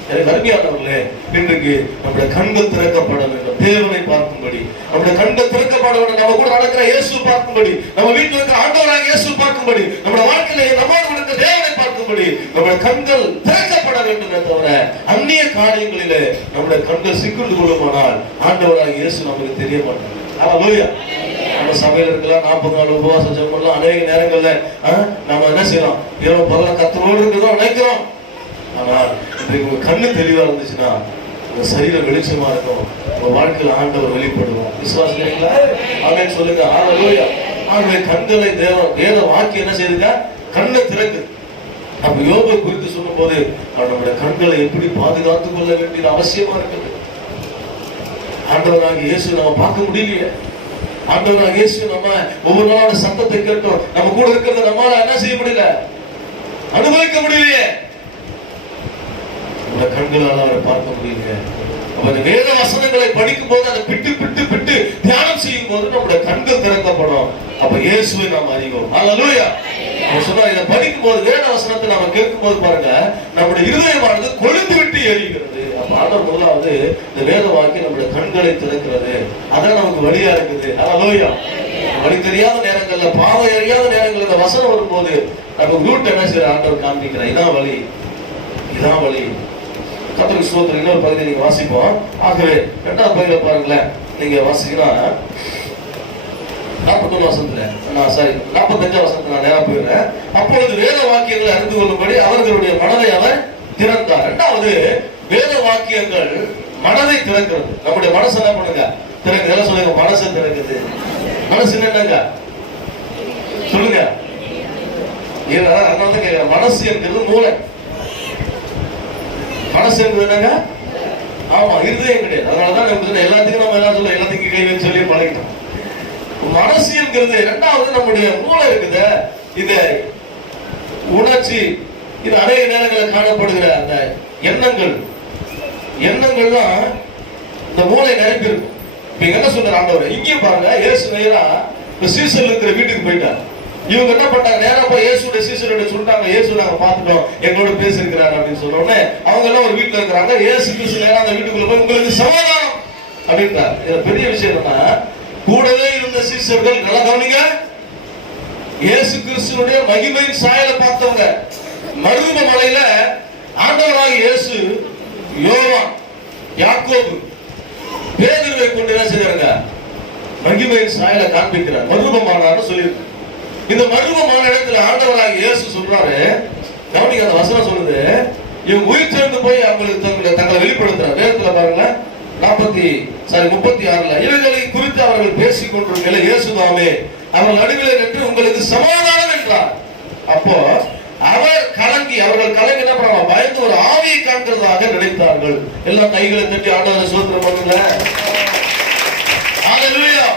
எனக்கு அருமையானவர்களே, இன்றைக்கு நம்முடைய கண்கள் திறக்கப்பட வேண்டும், தேவனை பார்க்கும்படி. நம்முடைய கண்கள் திறக்கப்பட வேண்டும், நம்ம கூட நடக்கிற இயேசு பார்க்கும்படி, நம்ம வீட்டில் இருக்கிற ஆண்டவராக இயேசு பார்க்கும்படி, நம்முடைய வாழ்க்கையில நம்மோடு இருக்கிற தேவனை பார்க்கும்படி நம்முடைய கண்கள் திறக்கப்பட வேண்டும். தவிர அந்நிய காரியங்களிலே நம்முடைய கண்கள் சிக்கிட்டு கொள்ளுமானால் ஆண்டவராக இயேசு நமக்கு தெரிய மாட்டாங்க. ஹல்லேலூயா. நம்ம சபையில இருக்கலாம், 40 நாள் உபவாசம் ஜெபம் பண்ணலாம். அநேக நேரங்கள்ல நம்ம என்ன செய்யறோம், இரவு பகல கத்தரோடு இருக்கிறோம் நினைக்கிறோம். ஆனால் இன்றைக்கு உங்க கண்ணு தெளிவா இருந்துச்சுன்னா உங்க சரீரம் வெளிச்சமா இருக்கும், உங்க வாழ்க்கையில் ஆண்டவர் வெளிப்படுவோம். விசுவாசிக்கிறீங்களா? ஆமென் சொல்லுங்க. ஹல்லேலூயா. ஆகவே கண்களை வேத வாக்கியம் என்ன செய்யுங்க, கண்ணை திறக்கு. அப்ப யோபு குறித்து சொல்லும் போது நம்முடைய கண்களை எப்படி பாதுகாத்துக் கொள்ள வேண்டியது அவசியமா இருக்குது. ஆண்டவராக இயேசு நம்ம பார்க்க முடியலையே. ஆண்டவராக இயேசு நம்ம ஒவ்வொரு நாளோட சத்தத்தை கேட்டோம், நம்ம கூட இருக்கிறத நம்மளால என்ன செய்ய முடியல, அனுபவிக்க முடியலையே. உங்க கண்களால் அவரை பார்க்க முடியல. அப்ப இந்த வேத வசனங்களை படிக்கும் போது அதை பிட்டு பிட்டு பிட்டு தியானம் செய்யும் போது நம்முடைய கண்கள் திறக்கப்படும். அப்ப இயேசுவை நாம் அறிவோம். ஹல்லேலூயா. அவர் சொன்னார், இதை படிக்கும் போது வேத வசனத்தை நாம கேட்கும் போது பாருங்க, நம்முடைய இருதயமானது கொழுந்து விட்டு எரிகிறது. அப்ப ஆண்டவர் முதலாவது இந்த வேத வாக்கி நம்முடைய கண்களை திறக்கிறது. அதான் நமக்கு வழியா இருக்குது. ஹல்லேலூயா. வழி தெரியாத நேரங்கள்ல, பாவை அறியாத நேரங்கள்ல இந்த வசனம் வரும்போது நம்ம ரூட் என்ன செய்யற ஆண்டவர் காண்பிக்கிறார். இதான் வழி, இதான் வழி. கர்த்தருக்கு ஸ்தோத்திரம். இன்னொரு பகுதியை நீங்க வாசிப்போம். ஆகவே 2வது பகுதியில பாருங்களேன், நீங்க வாசிங்கன்னா 41 வசனத்துல, நான் சாரி 45 வசனத்துல நான் நேரா போயிடுறேன். அப்பொழுது வேத வாக்கியங்களை அறிந்து கொள்ளும்படி அவர்களுடைய மனதை அவர் திறந்தார். 2வது வேத வாக்கியங்கள் மனதை திறக்கிறது. நம்முடைய மனசு என்ன பண்ணுங்க, திறக்குது. எல்லாம் சொல்லுங்க, மனசு திறக்குது. மனசு என்னங்க சொல்லுங்க. அதனால கேட்கிறேன், மனசு என்கிறது மூளை. மனசு என்பது என்னங்க? ஆமா, இருதயம் கிடையாது. அதனாலதான் எல்லாத்துக்கும் நம்ம என்ன சொல்ல, எல்லாத்துக்கும் கை வச்சு சொல்லி பழகிட்டோம். மனசு என்கிறது 2வது நம்முடைய மூளை இருக்குது. இத உணர்ச்சி, இது அநேக நேரங்களில் காணப்படுகிற அந்த எண்ணங்கள் தான் இந்த மூளை நிரப்பி இருக்கும். இப்ப என்ன சொல்ற ஆண்டவர் இங்கே பாருங்க, இயேசு நேரா சீசர்ல இருக்கிற வீட்டுக்கு போயிட்டார். இவங்க என்ன பண்ணாங்க, நேரா போய் இயேசுடைய சீசரோட சொல்லிட்டாங்க, இயேசு நாங்க பார்த்துட்டோம், எங்களோட பேசிருக்கிறாரு அப்படின்னு சொன்ன உடனே அவங்க எல்லாம் ஒரு வீட்டுல இருக்கிறாங்க. இயேசு கிறிஸ்து நேரா அந்த வீட்டுக்குள்ள போய் உங்களுக்கு சமாதானம் அப்படின்றார். இது பெரிய விஷயம் என்னன்னா, கூடவே இருந்த சீசர்கள் நல்லா கவனிங்க, இயேசு கிறிஸ்துடைய மகிமையின் சாயலை பார்த்தவங்க. மருதம மலையில ஆண்டவராக இயேசு யோவான், யாக்கோபு, பேதுருவை கொண்டு என்ன செய்றாங்க, மகிமையின் சாயலை காண்பிக்கிறார். மருதமானார் சொல்லியிருக்கு. இந்த மருதமான இடத்துல ஆண்டவராக இயேசு சொல்றாரு, கவனிங்க, அந்த வசனம் சொல்லுது, இவங்க உயிர் சேர்ந்து போய் அவங்களுக்கு தங்களை வெளிப்படுத்துறார். வேதத்துல பாருங்க 36ல இவர்களை குறித்து அவர்கள் பேசிக் கொண்டிருக்கிற இயேசுதாமே அவர்கள் நடுவில் நின்று உங்களுக்கு சமாதானம் என்றார். அப்போ அவர்கள் கலங்கி என்ன பண்ணாங்க, பயந்து ஒரு ஆவியை காண்கிறதாக நினைத்தார்கள். எல்லாம் கைகளை தட்டி ஆண்டவரை ஸ்தோத்திரம் பண்ணுங்க. ஹல்லேலூயா.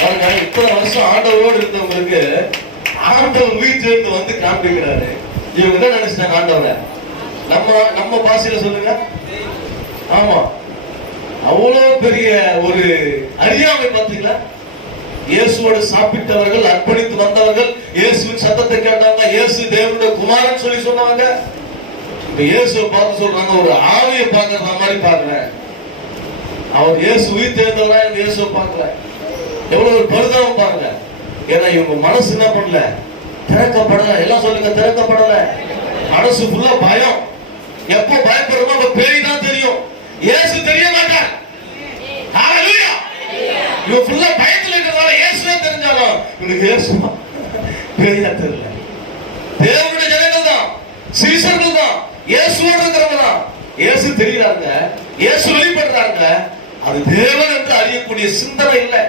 பாருங்க, இத்தனை வருஷம் ஆண்டவரோடு இருந்தவங்களுக்கு ஆண்டவர் உயிர் சேர்ந்து வந்து காண்பிக்கிறாரு. இவங்க என்ன நினைச்சிட்டாங்க, ஆண்டவரை நம்ம பாஷையில சொல்லுங்க. ஆமா, அவ்வளவு பெரிய ஒரு அறியாமை பார்த்தீங்களா? இயேசுவோடு சாப்பிட்டவர்கள், அர்ப்பணித்து வந்தவர்கள், இயேசுவின் சத்தத்தை கேட்டாங்க, இயேசு தேவனுடைய குமாரன் சொல்லி சொன்னவங்க. இப்ப இயேசுவை பார்த்து சொல்றாங்க, ஒரு ஆவியை பார்க்கறத மாதிரி பாக்குறேன். அவர் இயேசு உயிர் தேர்ந்தவரா இயேசுவை பார்க்கல. எவ்வளவு ஒரு பரிதாபம் பாருங்க. ஏன்னா இவங்க மனசு என்ன பண்ணல, திறக்கப்படல. எல்லாம் சொல்லுங்க, திறக்கப்படல. மனசு ஃபுல்லா பயம். எப்போ பயப்படுறோமோ அப்ப பேய் தான் தெரியும், இயேசு தெரிய மாட்டார். ஹalleluya. இவன் ஃபுல்லா பயத்துல இருக்கிறதால இயேசுவே தெரிஞ்சாலும் இவனுக்கு இயேசு பேயா தெரியல. தேவனுடைய ஜனங்கள் தான், சீசர்கள் தான், இயேசுவோடு இருக்கிறவங்க தான். இயேசு தெரியுறாங்க, இயேசு வெளிப்படுறாங்க. அது தேவன் என்று அறியக்கூடிய சிந்தனை இல்லை.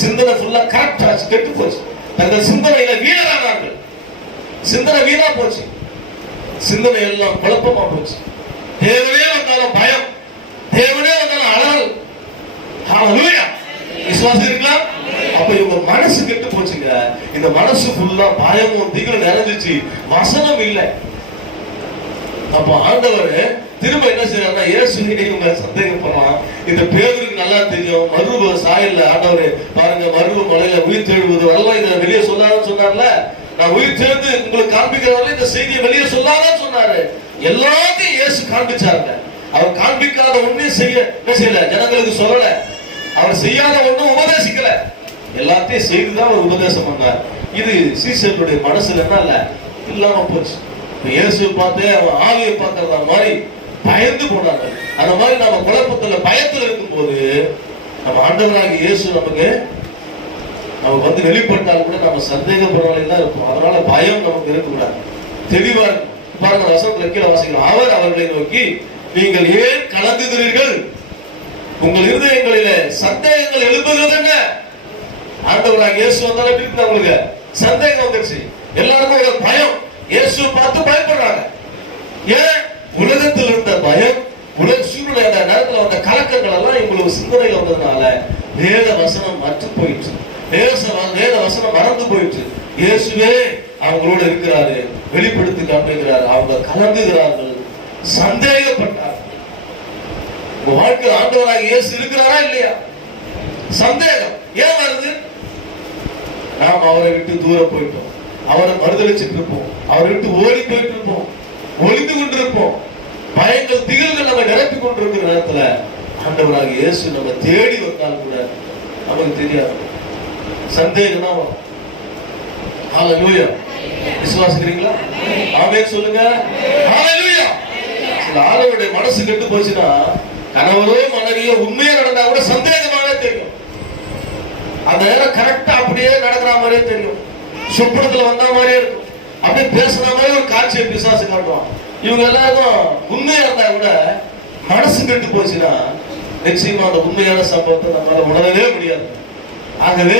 சிந்தனை ஃபுல்லா கரெக்டா கெட்டு போச்சு. தங்கள் சிந்தனையில வீணரானார்கள். சிந்தனை வீணா போச்சு. சிந்தனை எல்லாம் குழப்பமா போச்சு. தேவனே வந்தாலும் பயம், தேவனே வந்தாலும் அழல். ஹalleluya. விசுவாசம் இருக்கலாம். அப்ப இவங்க மனசு கெட்டு போச்சுங்க. இந்த மனசு ஃபுல்லா பயமும் திகிலும் நிறைஞ்சிச்சு, வசனம் இல்லை. அப்ப ஆண்டவர் திரும்ப என்ன செய்யறாருன்னா, இயேசுவை இவங்க சந்தேகப்படலாம். இந்த பேதுருக்கு நல்லா தெரியும், மருவ சாயல்ல ஆண்டவர் பாருங்க, மருவ மலையில உயிர் தெழுவது வரலாம், இதை வெளியே சொல்லாதுன்னு சொன்னார்ல. நான் உயிர் சேர்ந்து உங்களுக்கு காண்பிக்கிறவரை இந்த செய்தியை வெளியே சொல்லாதான் சொன்னாரு. எல்லாத்தையும் இயேசு காண்பிச்சாருங்க. அவர் காண்பிக்காத ஒண்ணே என்ன செய்யல, ஜனங்களுக்கு சொல்லல. அவர் செய்யாத ஒண்ணும் உபதேசிக்கல, எல்லாத்தையும் செய்துதான் அவர் உபதேசம் பண்ணார். இது சீசர்களுடைய மனசுல என்ன இல்ல, இல்லாம போச்சு. இயேசு பார்த்து அவன் ஆவியை பார்க்கறதா மாதிரி பயந்து போனாங்க. அந்த மாதிரி நம்ம குழப்பத்துல பயத்துல இருக்கும் போது நம்ம ஆண்டவராகிய இயேசு நமக்கு வந்து வெளிப்பட்டால் கூட நம்ம சந்தேகப்படுறவங்களே தான் இருக்கும். அதனால பயம் நமக்கு இருக்கக்கூடாது, தெளிவா இருக்கும். பாருங்க, வசனத்துல கீழே வாசிக்கலாம். அவர் அவர்களை நோக்கி, நீங்கள் ஏன் கலங்குகிறீர்கள்? உங்கள் இருதயங்களில சந்தேகங்கள் எழுப்புகிறது என்ன? ஆண்டவராகிய இயேசு வந்தாலும் எப்படி இருக்கு? அவங்களுக்கு சந்தேகம் வந்துருச்சு. எல்லாருக்கும் ஒரு பயம். இயேசு பார்த்து பயப்படுறாங்க. ஏன்? உலகத்தில் இருந்த பயம், உலக சூழ்நிலை, அந்த நேரத்தில் வந்த கலக்கங்கள் எல்லாம் இவங்களுக்கு சிந்தனையில் வந்ததுனால வேத வசனம் மற்று போயிடுச்சு. வேத வசனம் மறந்து போயிடுச்சு. இயேசுவே அவங்களோட இருக்கிறாரு, வெளிப்படுத்தி காட்டுகிறார். அவங்க கலங்குகிறார்கள், சந்தேகப்பட்டார். உங்க வாழ்க்கையில் ஆண்டவராக இயேசு இருக்கிறாரா இல்லையா? சந்தேகம் ஏன் வருது? நாம் அவரை விட்டு தூரம் போயிட்டோம், அவரை மறுதளிச்சுட்டு இருப்போம், அவரை விட்டு ஓடி போயிட்டு இருப்போம், ஒளிந்து கொண்டிருப்போம். பயங்கள் திகழ்கள் நம்ம நிரப்பி கொண்டிருக்கிற நேரத்துல ஆண்டவராக இயேசு நம்ம தேடி வந்தால் கூட நமக்கு தெரியாது, சந்தேகம் தான் வரும். ஹalleluya. விசுவாசிக்கிறீங்களா? ஆமென் சொல்லுங்க. ஹalleluya. சில ஆளுடைய மனசு கெட்டு போச்சுன்னா, கணவரோ மனைவியோ உண்மையா நடந்தா கூட சந்தேகமாவே தெரியும். அந்த நேரம் கரெக்டா அப்படியே நடக்கிற மாதிரியே தெரியும், சொப்பனத்துல வந்த மாதிரியே இருக்கும், அப்படியே பேசுற மாதிரி ஒரு காட்சியை பிசாசு காட்டுவான். இவங்க எல்லாரும் உண்மையா இருந்தா கூட மனசு கெட்டு போச்சுன்னா நிச்சயமா அந்த உண்மையான சம்பவத்தை நம்மளால உணரவே முடியாது. ஆகவே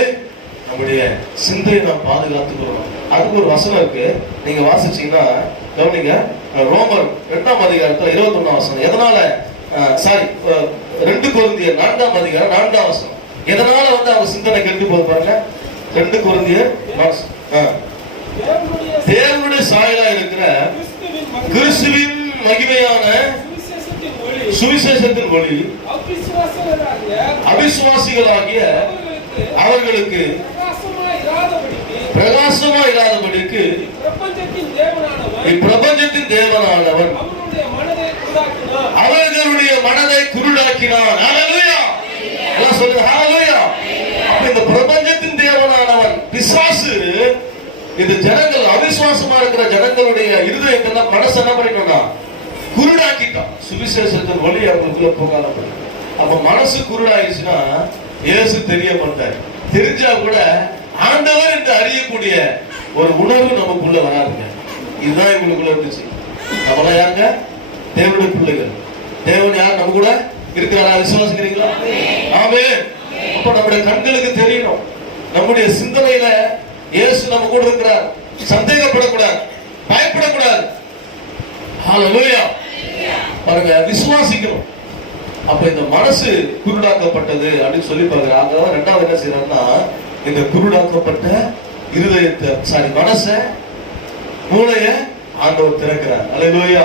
நம்முடைய சிந்தையை நாம் பாதுகாத்துக்கணும். அதுக்கு ஒரு வசனம் இருக்கு, நீங்க வாசிச்சீங்கன்னா கவனிங்க. ரோமர் 2ஆம் அதிகாரத்துல 21ஆம் வசனம். எதனால 2 கொரிந்தியர் 4ஆம் அதிகாரம் 4ஆம் வசனம். எதனால அவங்க சிந்தனை கெட்டு போது பாருங்க. 2 கொரிந்தியர் தேவனுடைய சாயலா இருக்கிற கிறிஸ்துவின் மகிமையான சுவிசேஷத்தின் ஒளி அவிசுவாசிகளாகிய அவர்களுக்கு பிரகாசமா இராதபடிக்கு இப்பிரபஞ்சத்தின் தேவனானவன் அவர்களுடைய மனதை குருடாக்கினான். ஹalleluya. எல்லாம் சொல்லுங்க ஹalleluya. அப்ப இந்த பிரபஞ்சத்தின் தேவனானவன் பிசாசு இந்த ஜனங்கள், அவிசுவாசமா இருக்கிற ஜனங்களுடைய இருதயத்தை மனசு என்ன பண்ணிட்டோம்னா குருடாக்கிட்டான். சுவிசேஷத்தின் ஒளி அவங்களுக்குள்ள போகாத. அப்ப மனசு குருடாயிடுச்சுன்னா இயேசு தெரிய மாட்டார். தெரிஞ்சா கூட ஆண்டவர் என்று அறியக்கூடிய ஒரு உணர்வு நமக்குள்ள வராதுங்க. இதுதான் இவங்களுக்குள்ள இருந்துச்சு. நம்மளாம் யாருங்க? தேவனுடைய பிள்ளைகள். தேவன் யார்? நம்ம கூட இருக்கிறாரா? விசுவாசிக்கிறீங்களா? ஆமென். அப்ப நம்முடைய கண்களுக்கு தெரியணும், நம்முடைய சிந்தனையில இயேசு நம்ம கூட இருக்கிறார். சந்தேகப்படக்கூடாது, பயப்படக்கூடாது. ஹalleluya. பாருங்க, விசுவாசிக்கணும். அப்ப இந்த மனசு குருடாக்கப்பட்டது அப்படின்னு சொல்லி பாருங்க. அங்க ரெண்டாவது என்ன செய்யறாருன்னா, இந்த குருடாக்கப்பட்ட இருதயத்தை மனச மூளைய ஆண்டவர் திறக்கிறார். ஹalleluya.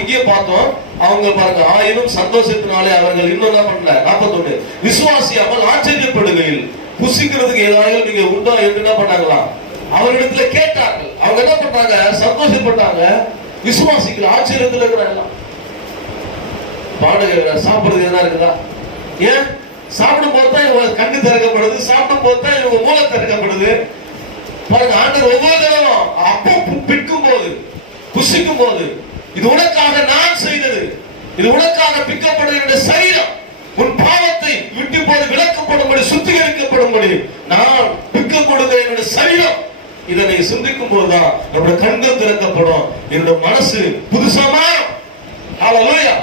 இங்கே பார்த்தோம், அவங்க பாருங்க, ஆயினும் சந்தோஷத்தினாலே அவர்கள் இன்னும் என்ன பண்ணல, 41 விசுவாசியாமல் ஆச்சரியப்படுகையில் புசிக்கிறதுக்கு ஏதாவது நீங்க உண்டா என்று என்ன பண்ணாங்களா, அவரிடத்துல கேட்டார்கள். அவங்க என்ன பண்ணாங்க, சந்தோஷப்பட்டாங்க, விசுவாசிகள் ஆச்சரியத்துல இருக்கிறாங்க. பாடுகிற சாப்பிடுறது என்ன இருக்குதா, ஏன் சாப்பிடும் போது தான் இவங்க கண்ணு திறக்கப்படுது, சாப்பிடும் போது தான் இவங்க மூளை திறக்கப்படுது. பாருங்க, ஆண்டவர் ஒவ்வொரு தடவும் அப்போ பிற்கும் போது, புசிக்கும் போது, இது உனக்காக நான் செய்தது, இது உனக்காக பிக்கப்படுகிற சரீரம், உன் பாவத்தை விட்டு போது விளக்கப்படும்படி சுத்திகரிக்கப்படும்படி நான் பிக்க கொடுக்கிற என்னுடைய சரீரம். இதனை சிந்திக்கும் போதுதான் நம்முடைய கண்கள் திறக்கப்படும், என்னுடைய மனசு புதுசா மாறும். ஹல்லேலூயா.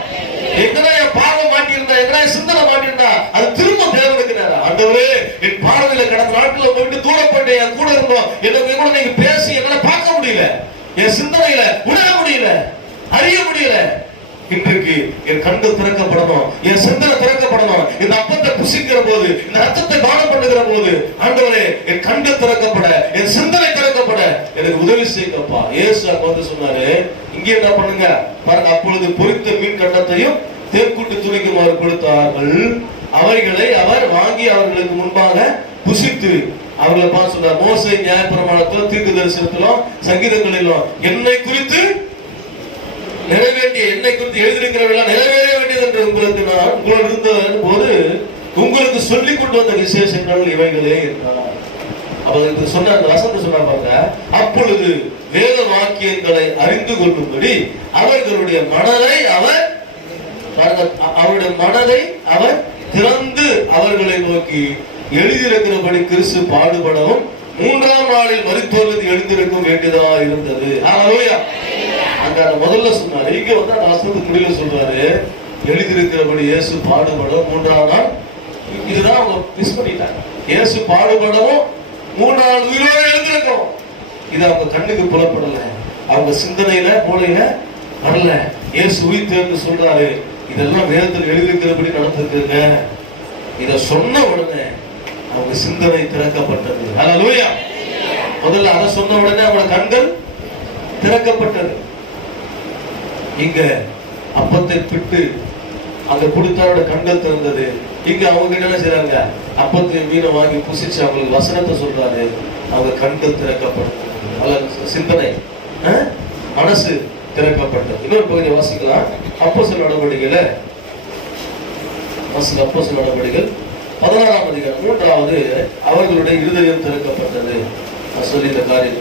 எங்கனா பாவம் மாட்டியிருந்தா, எங்கனா சிந்தனை மாட்டியிருந்தா, அது திரும்ப தேவனுக்கு நேரம். ஆண்டவரே, என் பார்வையில கடந்த நாட்கள் போயிட்டு தூரப்பட்டு என் கூட இருந்தோம், எனக்கு கூட நீங்க பேசி என்னால பார்க்க முடியல, என் சிந்தனையில உணர முடியல, அறிய முடியல. இன்றைக்கு என் கண்கள் திறக்கப்படணும், என் சிந்தனை திறக்கப்படணும். இந்த அப்பத்தை புசிக்கிற போது, இந்த ரத்தத்தை தானம் பண்ணுகிற போது, ஆண்டவரே என் கண்கள் திறக்கப்பட, என் சிந்தனை திறக்கப்பட எனக்கு உதவி செய்யப்பா. இயேசு வந்து சொன்னாரு, இங்கே என்ன பண்ணுங்க பாருங்க, அப்பொழுது பொரித்த மீன் கட்டத்தையும் தேன்கூட்டு துணிக்குமாறு கொடுத்தார்கள். அவைகளை அவர் வாங்கி அவர்களுக்கு முன்பாக புசித்து அவர்களை பார்த்து சொன்னார், மோசே நியாயப்பிரமாணத்திலும் தீர்க்க தரிசனத்திலும் சங்கீதங்களிலும் என்னை குறித்து நிறைவேண்டிய, என்னை குறித்து எழுதியிருக்கிறவர்கள் நிறைவேற வேண்டியது என்று உங்களுக்கு நான் உங்களோடு இருந்த போது உங்களுக்கு சொல்லிக் கொண்டு வந்த விசேஷங்கள் இவைகளே என்றார். அவருக்கு சொன்ன அந்த வசனத்தை சொன்ன பாருங்க, அப்பொழுது வேத வாக்கியங்களை அறிந்து கொள்ளும்படி அவர்களுடைய மனதை அவர் அவருடைய மனதை அவர் திறந்து அவர்களை நோக்கி எழுதியிருக்கிறபடி கிறிஸ்து பாடுபடவும் 3ஆம் நாளில் மரித்தோருக்கு எழுந்திருக்கும் வேண்டியதா இருந்தது. ஹல்லேலூயா. அங்க முதல்ல சொன்னாரு, இங்க வந்து அந்த வசனத்துக்கு முடியல சொல்றாரு, எழுதியிருக்கிறபடி இயேசு பாடுபடவும் 3ஆம் நாள். இதுதான் அவங்க மிஸ் பண்ணிட்டாங்க. இயேசு பாடுபடவும் 3 நாள் உயிரோடு எழுந்திருக்கும். இது அவங்க கண்ணுக்கு புலப்படல, அவங்க சிந்தனையில மூளையில வரல. இயேசு உயிர்த்தெழுந்து சொல்றாரு, இதெல்லாம் வேதத்தில் எழுதியிருக்கிறபடி நடந்திருக்குங்க. இத சொன்ன உடனே அவங்க சிந்தனை திறக்கப்பட்டது. ஹல்லேலூயா. முதல்ல அதை சொன்ன உடனே அவங்க கண்கள் திறக்கப்பட்டது. இங்க அப்பத்தை பிட்டு அங்க கொடுத்தவரோட கண்கள் திறந்தது. இங்க அவங்க என்ன செய்றாங்க, அப்பத்தை மீனை வாங்கி புசிச்சு அவங்களுக்கு வசனத்தை சொல்றாரு, அவங்க கண்கள் திறக்கப்பட்டது, சிந்தனை மனசு திறக்கப்பட்டது. இன்னொரு பகுதியை வாசிக்கலாம். அப்போஸ்தலர் நடவடிக்கையில அப்போஸ்தலர் நடவடிக்கைகள் 16ஆம் அதிகாரம் 3வது அவர்களுடைய இருதயம் திறக்கப்பட்டது. நான் சொல்லி இந்த காரியம்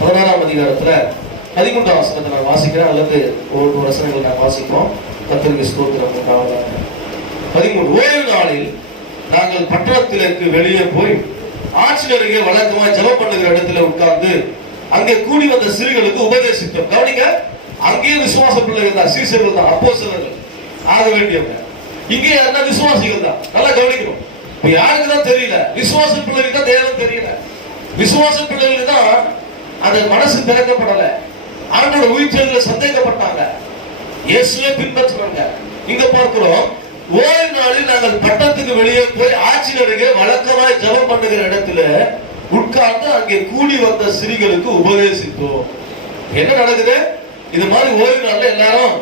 16ஆம் அதிகாரத்துல 13ஆம் வசனத்தை நான் வாசிக்கிறேன், அல்லது ஒரு வசனங்கள் நான் வாசிப்போம். கர்த்தருக்கு ஸ்தோத்திரம். 13 ஓய்வு நாளில் நாங்கள் பட்டணத்திற்கு வெளியே போய் ஆட்சியருகே வழக்கமாய் ஜெபம் பண்ணுகிற இடத்துல உட்கார்ந்து அங்கே கூடி வந்த சிறுகளுக்கு உபதேசித்தோம். கவனிங்க, அங்கேயும் விசுவாச பிள்ளைகள் தான், சீசர்கள் தான், அப்போஸ்தலர்கள் ஆக வேண்டியவங்க. இங்கே என்ன விசுவாசிகள் தான். நல்லா கவனிக்கணும். இப்ப யாருக்கு தான் தெரியல, விசுவாச பிள்ளைகளுக்கு தான் தேவன் தெரியல. விசுவாச பிள்ளைகளுக்கு தான் அந்த மனசு திறக்கப்படல. ஆண்டோட உயிர்த்தெழுதல சந்தேகப்பட்டாங்க, இயேசுவை பின்பற்றுறாங்க. இங்க பார்க்கிறோம், ஓய்வு நாளில் நாங்கள் பட்டணத்துக்கு வெளியே போய் ஆட்சியருகே வழக்கமாய் ஜெபம் பண்ணுகிற இடத்துல உட்கார்ந்து அங்கே கூடி வந்த சிறுகளுக்கு உபதேசித்தோம். என்ன நடக்குது? இது மாதிரி ஓய்வு நாள்ல எல்லாரும்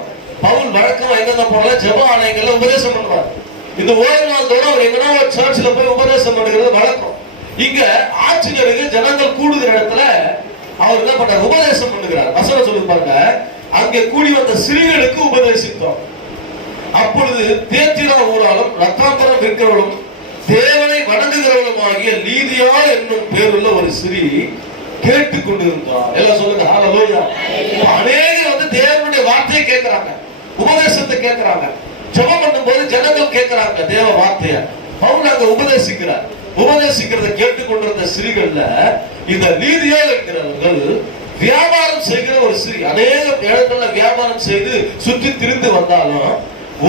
பவுல் வழக்கமா எங்க போனாலும் ஜெப ஆலயங்கள்ல உபதேசம் பண்ணுவார். இந்த ஓய்வு நாள் தோறும் அவர் எங்கன்னா ஒரு சர்ச்சில் போய் உபதேசம் பண்ணுகிறது வழக்கம். இங்க ஆட்சியருக்கு ஜனங்கள் கூடுகிற இடத்துல அவர் என்ன பண்றார், உபதேசம் பண்ணுகிறார். வசனம் சொல்லி பாருங்க, அங்கே கூடி வந்த சிறுகளுக்கு உபதேசித்தோம். அப்பொழுது தேத்திரா ஊராலும் ரத்தாம்பரம் விற்கிறவளும் தேவனை வணங்குகிறவளும் ஆகிய லீதியா என்னும் பேருள்ள ஒரு சிறி கேட்டுக் கொண்டிருந்தார். எல்லாம் சொல்லுங்க ஹல்லேலூயா. அநேகர் வந்து தேவனுடைய வார்த்தையை கேட்கிறாங்க, உபதேசத்தை கேட்கிறாங்க. ஜெபம் பண்ணும் போது ஜனங்கள் கேட்கிறாங்க தேவ வார்த்தையை. பவுல் அங்க உபதேசிக்கிறார். உபதேசிக்கிறத கேட்டுக்கொண்டிருந்த சிறிகள்ல இந்த லீதியா என்கிறவர்கள் வியாபாரம் செய்கிற ஒரு சிறி. அநேக இடங்கள்ல வியாபாரம் செய்து சுற்றி திரிந்து வந்தாலும்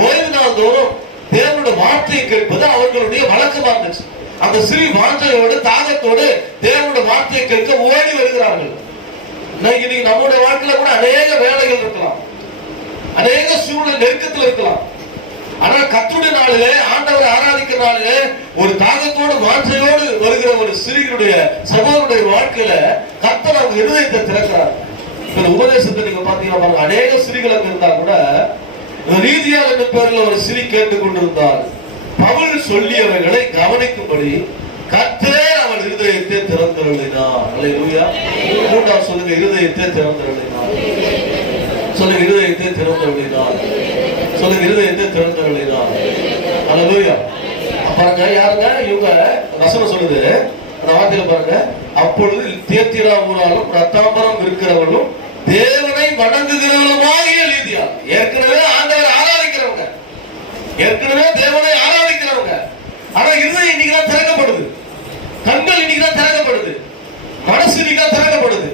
ஓய்வு நாள் தோறும் தேவனுடைய வார்த்தையை கேட்பது அவர்களுடைய வழக்கமா இருந்துச்சு. அந்த சிறி வாஞ்சையோடு தாகத்தோடு தேவனுடைய வார்த்தையை கேட்க ஓடி வருகிறார்கள். இன்னைக்கு நம்முடைய வாழ்க்கையில கூட அநேக வேலைகள் இருக்கலாம், அநேக சூழ்நிலை நெருக்கத்தில் இருக்கலாம். ஆனா கர்த்தருடைய நாளிலே, ஆண்டவரை ஆராதிக்கிற நாளிலே ஒரு தாகத்தோடு வாஞ்சையோடு வருகிற ஒரு சிறியனுடைய சகோதரனுடைய வாழ்க்கையில கர்த்தர் அவங்க இருதயத்தை திறக்கிறார். இந்த உபதேசத்தை நீங்க பாத்தீங்கன்னா அநேக ஸ்திரீகள் அங்க இருந்தா கூட லீதியாள் என்ற பேரில் ஒரு ஸ்திரீ கேட்டுக் கொண்டிருந்தார். பவுல் சொல்லியவைகளை கவனிக்கும்படி கர்த்தர் அவள் இருதயத்தை திறந்தருளினார். அல்லேலூயா. மூன்றாவது சொல்லுங்க, இருதயத்தை திறந்தருளினார். சொல்லுங்க, இருதயத்தை திறந்தருளினார். சொல்லுங்க, இருதயத்தை திறந்தருளினார். அல்லேலூயா. பாருங்க, யாருங்க இவங்க? வசனம் சொல்லுது, அந்த வார்த்தையில பாருங்க, அப்பொழுது தியத்திரா ஊராலும் ரத்தாம்பரம் இருக்கிறவர்களும் தேவனை வணங்குகிறவர்களுமாகிய லீதியாள். ஏற்கனவே ஆண்டவரை ஆராதிக்கிறவங்க, ஏற்கனவே தேவனை ஆராதிக்கிறவங்க. ஆனா இருதயம் இன்னைக்குதான் திறக்கப்படுது, கண்கள் இன்னைக்குதான் திறக்கப்படுது, மனசு இன்னைக்குதான் திறக்கப்படுது.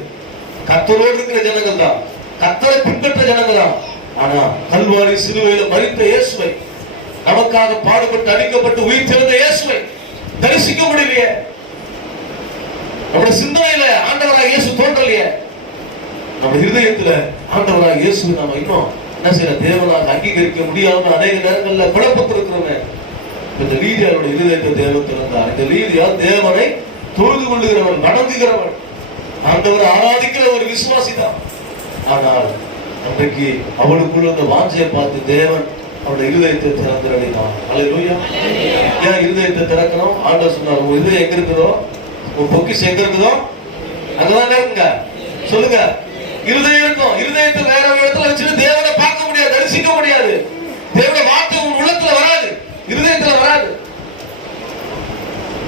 கர்த்தரோடு இருக்கிற ஜனங்கள் தான், கர்த்தரை பின்பற்ற ஜனங்கள் தான். ஆனா கல்வாரி சிலுவையில மரித்த இயேசுவை, நமக்காக பாடுபட்டு அடிக்கப்பட்டு உயிர் திறந்த இயேசுவை தரிசிக்க முடியலையே. நம்முடைய சிந்தனையில ஆண்டவராக இயேசு தோன்றலையே. நம்ம இருதயத்துல ஆண்டவராக இயேசு நாம இன்னும் என்ன செய்யற, தேவனாக அங்கீகரிக்க முடியாம அநேக நேரங்கள்ல குழப்பத்தில் இருக்கிறவங்க. இந்த லீதியாளுடைய இருதயத்தை தேவன் திறந்தார். இந்த லீதியாள் தேவனை தொழுது கொள்ளுகிறவன், வணங்குகிறவன், ஆண்டவரை ஆராதிக்கிற ஒரு விசுவாசி தான். ஆனால் அன்றைக்கு அவளுக்குள்ள அந்த வாஞ்சையை பார்த்து தேவன் அவருடைய இருதயத்தை திறந்திருந்தான். அல்லேலூயா. ஏன் இருதயத்தை திறக்கணும்? ஆண்டவர் சொன்னார், உங்க இருதயம் எங்க இருக்குதோ, உங்க பொக்கிஷம் எங்க இருக்குதோ அங்கதான் இருக்குங்க. சொல்லுங்க, இருதயம் இருக்கும். இருதயத்தை வேற இடத்துல வச்சுட்டு தேவனை பார்க்க முடியாது, தரிசிக்க முடியாது. தேவனுடைய வார்த்தை உங்க உள்ளத்துல வராது, இருதயத்துல வராது.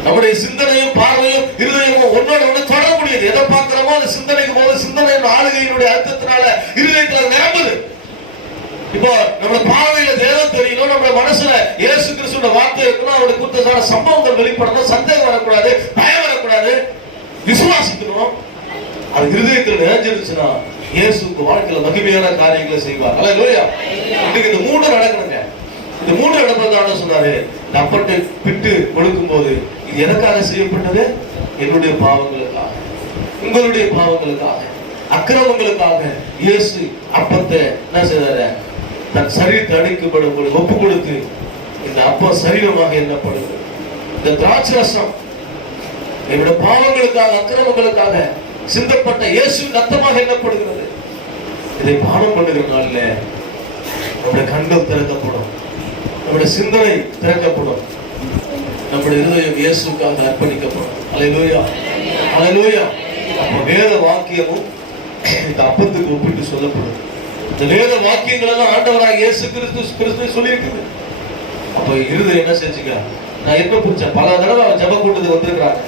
நம்முடைய சிந்தனையும் பார்வையும் இருதயமும் ஒன்னோட ஒண்ணு தொட முடியாது. எதை பார்க்கிறோமோ அது சிந்தனைக்கு போது சிந்தனையின் ஆளுகையினுடைய அர்த்தத்தினால இருதயத்துல நிரம்புது. இப்போ நம்ம பார்வையில தேவன் தெரியணும், நம்ம மனசுல இயேசு கிறிஸ்துவோட வார்த்தை இருக்கணும், அவருடைய குறித்த சம்பவங்கள் வெளிப்படணும், சந்தேகம் வரக்கூடாது, பயம் வரக்கூடாது, விசுவாசிக்கணும். அது இருதயத்தில் நிறைஞ்சிருச்சுன்னா இயேசுக்கு வாழ்க்கையில மகிமையான காரியங்களை செய்வார். அல்லேலூயா. இன்னைக்கு இந்த மூன்று நடக்கணுங்க. இந்த மூன்று நடப்பதாக சொன்னாரு. இந்த அப்பத்தை பிட்டு கொடுக்கும் போது இது எதற்காக செய்யப்பட்டது? என்னுடைய பாவங்களுக்காக, உங்களுடைய பாவங்களுக்காக, அக்கிரமங்களுக்காக இயேசு அப்பத்தை என்ன செய்தாரு? தன் சரீரத்தை அடிக்கப்படும் போது ஒப்பு கொடுத்து இந்த அப்பம் சரீரமாக எண்ணப்படுது. இந்த திராட்சரசம் என்னுடைய பாவங்களுக்காக, அக்கிரமங்களுக்காக சிந்தப்பட்ட இயேசு ரத்தமாக எண்ணப்படுகிறது. இதை பானம் பண்ணுகிற நாள்ல நம்முடைய கண்கள் திறக்கப்படும், நம்முடைய சிந்தனை திறக்கப்படும், நம்முடைய இருதயம் இயேசுக்காக அர்ப்பணிக்கப்படும். அல்லேலூயா, அல்லேலூயா. அப்ப வேத வாக்கியமும் இந்த அப்பத்துக்கு ஒப்பிட்டு சொல்லப்படும். இந்த வேத வாக்கியங்கள் எல்லாம் ஆண்டவராக இயேசு கிறிஸ்து சொல்லி இருக்குது. அப்ப இருதயம் என்ன செஞ்சுங்க? நான் எப்ப புரிச்சேன், பல தடவை ஜப கூட்டத்துக்கு வந்திருக்கிறாங்க,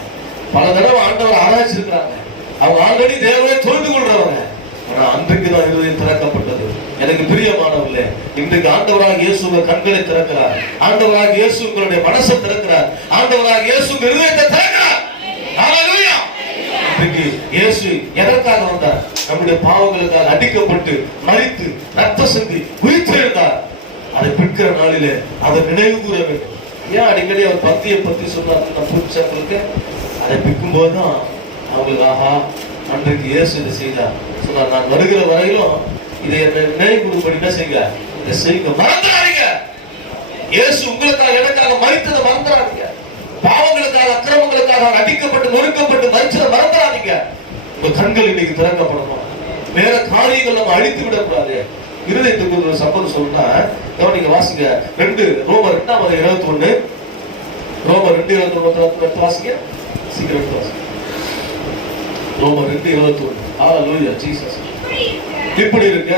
பல தடவை ஆண்டவர் ஆராய்ச்சிருக்கிறாங்க, அவங்க ஆல்ரெடி தேவனை தொழுது கொள்றவங்க. ஆனா அன்றைக்கு தான் இருதயம் திறக்கப்பட்டது. எனக்கு பிரியமானவர்களே, இன்றைக்கு ஆண்டவராக இயேசு உங்கள் கண்களை திறக்கிறார், ஆண்டவராக இயேசு உங்களுடைய மனசை திறக்கிறார், ஆண்டவராக இயேசு உங்கள் இருதயத்தை திறக்கிறார். ஹல்லேலூயா. இன்றைக்கு இயேசு எதற்காக வந்தார்? நம்முடைய பாவங்களுக்காக அடிக்கப்பட்டு மரித்து ரத்த சிந்தி உயிர்த்தெழுந்தார். அதை பிற்கிற நாளிலே அதை நினைவு கூற வேண்டும். ஏன் அடிக்கடி அவர் பக்தியை பத்தி சொன்னார்? புரிச்சவங்களுக்கு அதை பிற்கும் போதுதான் அவங்களுக்கு ஆஹா, அன்றைக்கு இயேசு இதை செய்தார் சொன்னார். நான் வருகிற வரையிலும் இதை நினைவு கூறும்படி என்ன செய்யுங்க, இதை செய்யுங்க, மறந்துடாதீங்க. இயேசு உங்களுக்காக எனக்காக மரித்ததை மறந்துடாதீங்க. பாவங்களுக்காக, அக்கிரமங்களுக்காக அடிக்கப்பட்டு நொறுக்கப்பட்டு மரிச்சதை மறந்துடாதீங்க. உங்க கண்கள் இன்னைக்கு திறக்கப்படணும். வேற காரியங்கள் நம்ம அழித்து விடக்கூடாது. இருதயத்துக்கு ஒரு சம்பவம் சொல்லுன்னா கவனிங்க, வாசிங்க. ரோமர் 2:21, ரோமர் 2:21 வாசிங்க, சீக்கிரம் வாசிங்க. ரோமர் 2:21. ஹல்லேலூயா, ஜீசஸ். இப்படி இருக்க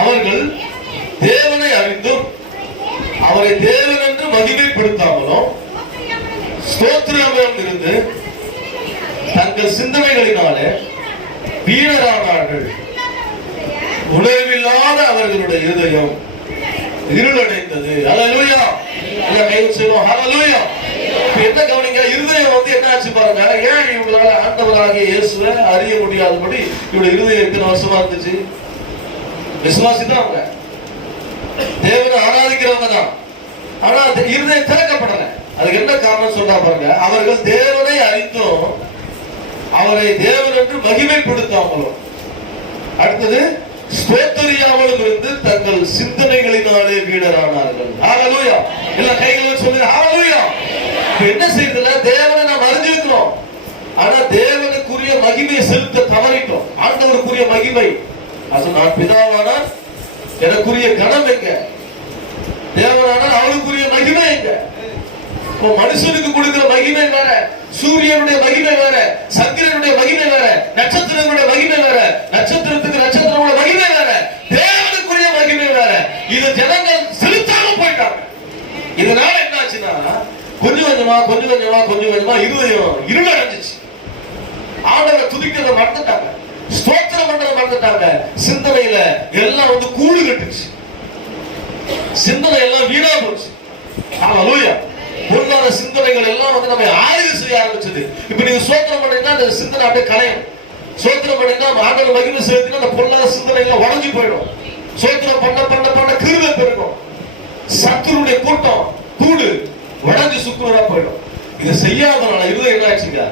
அவர்கள் தேவனை அறிந்தும் அவரை தேவன் என்று மகிமைப்படுத்தாமலும் ஸ்தோத்திரமும் இருந்து தங்கள் சிந்தனைகளினாலே வீணரானார்கள். உணர்வில்லாத அவர்களுடைய இருதயம் இருளடைந்தது. ஹல்லேலூயா. இல்ல கை சொல்லுவோம். ஹல்லேலூயா. என்ன கவனிங்க, இருதயம் என்ன ஆச்சு பாருங்க. ஏன் இவங்களால ஆண்டவராகிய இயேசுவை அறிய முடியாதபடி இவருடைய இருதயம் எத்தனை வருஷமா இருந்துச்சு? விசுவாசி தான் அவங்க, தேவனை ஆராதிக்கிறவங்க தான். ஆனா இருதயம் திறக்கப்படல. அதுக்கு என்ன காரணம் சொல்றா பாருங்க. அவர்கள் தேவனை அறிந்தும் அவரை தேவன் என்று மகிமைப்படுத்தாமலும். அடுத்தது ஸ்தோத்தரியாமலும் இருந்து தங்கள் சிந்தனைகளினாலே வீணரானார்கள். ஹalleluya. எல்லா கைகளை சொல்லுங்க ஹalleluya. என்ன செய்யறதுல தேவனை நாம் அறிஞ்சிருக்கிறோம், ஆனா தேவனுக்குரிய மகிமையை செலுத்த தவறிட்டோம். ஆண்டவருக்குரிய மகிமை அது நான் பிதாவானால் எனக்குரிய கணம் எங்க, தேவனானால் அவருக்குரிய மகிமை எங்க? மனுஷனுக்கு கொடுக்கிற மகிமை வேற, சூரியனுடைய மகிமை வேற, சந்திரனுடைய மகிமை வேற, நட்சத்திரங்களுடைய மகிமை வேற, நட்சத்திரத்துக்கு நட்சத்திரங்களுடைய மகிமை வேற, தேவனுக்குரிய மகிமை வேற. இது ஜனங்கள் செலுத்தாம போயிட்டாங்க. இதனால என்ன ஆச்சுன்னா கொஞ்சம் கொஞ்சமா இருதயம் இருளடைஞ்சிச்சு. ஆண்டவரை துதிக்கிறத மறந்துட்டாங்க, ஸ்தோத்திரம் பண்றத மறந்துட்டாங்க. சிந்தனையில எல்லாம் கூடு கட்டுச்சு, சிந்தனை எல்லாம் வீணா போச்சு. ஹalleluya. பொருளாதார சிந்தனைகள் எல்லாம் நம்ம ஆய்வு செய்ய ஆரம்பிச்சது. இப்ப நீங்க ஸ்தோத்திரம் பண்ணீங்கன்னா அந்த சிந்தனை அப்படியே கலையும். ஸ்தோத்திரம் பண்ணீங்கன்னா ஆண்டவர் மகிமை செலுத்தினா அந்த பொருளாதார சிந்தனைகள் உடைஞ்சு போயிடும். ஸ்தோத்திரம் பண்ண பண்ண பண்ண கிருபை பெருகும். சத்துருடைய கூட்டம் கூடு உடைஞ்சு சுக்குனரா போயிடும். இதை செய்யாதனால இருதயம் என்ன ஆச்சுங்க?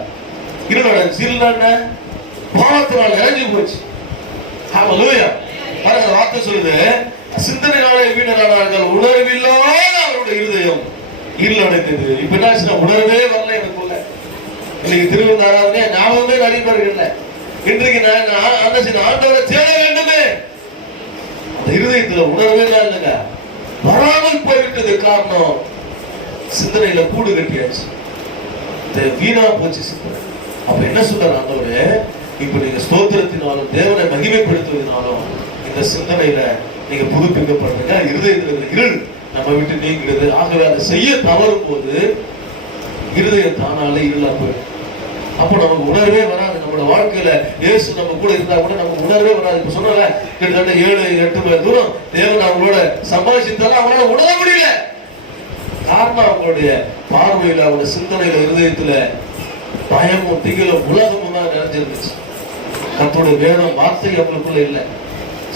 இருளடைஞ்சு, பாவத்தினால இறங்கி போச்சு. ஹalleluya. பாருங்க வார்த்தை சொல்லுது, சிந்தனையாலே வீணரானார்கள், உணர்வில்லாத அவருடைய இருதயம் இருளடைந்தது. இப்ப என்ன உணர்வே வரல எனக்குள்ள. இன்னைக்கு திருவிழா ஆராதனை ஞாபகமே நிறைய பேர் இல்லை. இன்றைக்கு நான் ஆண்டவரை தேட வேண்டுமே, அந்த இருதயத்துல உணர்வே இல்லைங்க, வராமல் போய்விட்டது. காரணம் சிந்தனையில கூடு கட்டியாச்சு, வீணா போச்சு சிந்தனை. அப்ப என்ன சொல்ற ஆண்டவரே, இப்ப நீங்க ஸ்தோத்திரத்தினாலும் தேவனை மகிமைப்படுத்துவதனாலும் இந்த சிந்தனையில நீங்க புதுப்பிக்கப்படுறீங்க. இருதயத்துல இருள் நம்ம விட்டு நீங்கிறது. ஆகவே அதை செய்ய தவறும் போது இருதயம் தானாலே இருளா போயிடும். அப்ப நமக்கு உணர்வே வராது. நம்மளோட வாழ்க்கையில இயேசு நம்ம கூட இருந்தா கூட நமக்கு உணர்வே வராது. இப்ப சொன்னால கிட்டத்தட்ட 7-8 மைல் தூரம் தேவன் அவங்களோட சம்பாதிச்சிருந்தாலும் அவங்களால உணர முடியல. காரணம் அவங்களுடைய பார்வையில, அவங்க சிந்தனையில, இருதயத்துல பயமும் திகிலும் உலகமும் தான் நிறைஞ்சிருந்துச்சு. கர்த்தருடைய வேதம் வார்த்தை அவங்களுக்குள்ள இல்லை,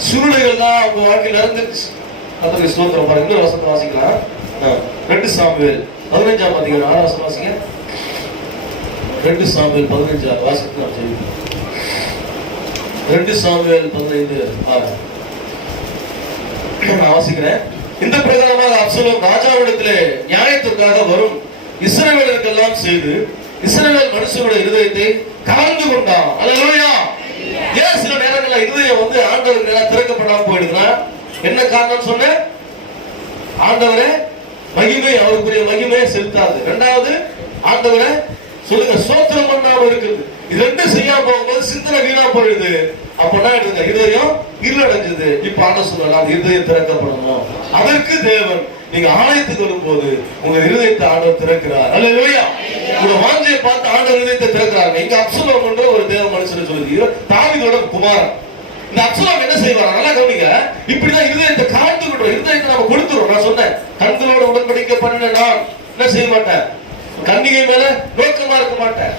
சூழ்நிலைகள் தான் அவங்க வாழ்க்கையில் நிறைஞ்சிருச்சு. கர்த்தருடைய ஸ்தோத்திரம். பாருங்க, இன்னொரு வசனத்தை வாசிக்கலாம். 2 சாமுவேல் 15ஆம் அதிகாரம் 6ஆம் வசனம் வாசிங்க. 2 சாமுவேல் 15 வாசித்து நாம் செய்வோம். 2 சாமுவேல் 15:6 நான் வாசிக்கிறேன். இந்த பிரகாரமாக அப்சலோம் ராஜாவிடத்திலே நியாயத்திற்காக வரும் இஸ்ரவேலருக்கெல்லாம் செய்து இஸ்ரவேல் மனுஷனுடைய இருதயத்தை கலந்து கொண்டான். அல்லேலூயா. ஏன் சில நேரங்களில் இருதயம் ஆண்டவருக்கு திறக்கப்படாம போயிடுதுன்னா என்ன காரணம் சொன்ன? ஆண்டவரே மகிமை, அவருக்குரிய மகிமையை செலுத்தாது. இரண்டாவது, ஆண்டவரை சொல்லுங்க ஸ்தோத்திரம் பண்ணாம இருக்குது. இது ரெண்டும் செய்யாம போகும்போது சிந்தனை வீணா போயிடுது. அப்பனா இருதயம் இருளடைஞ்சது. இப்ப ஆண்டவர் சொல்றாரு, அந்த இருதயம் திறக்கப்படணும். அதற்கு தேவன் நீங்க ஆலயத்துக்கு வரும்போது உங்க இருதயத்தை ஆண்டவர் திறக்கிறார். அல்லேலூயா. உங்க வாஞ்சையை பார்த்து ஆண்டவர் இருதயத்தை திறக்கிறாங்க. இங்க அப்சலோம் என்ற ஒரு தேவ மனுஷன் சொல்லுது, தாவீதோட குமாரன். இந்த அப்சலோம் என்ன செய்வார்? நல்லா கவனிங்க. இப்படிதான் இருதயத்தை காத்துக்கிட்டோம், இருதயத்தை நம்ம கொடுத்துறோம். நான் சொன்னேன், கண்களோட உடன்படிக்கை பண்ணின நான் என்ன செய்ய மாட்டேன், கன்னிகை மேல நோக்கமா இருக்க மாட்டேன்.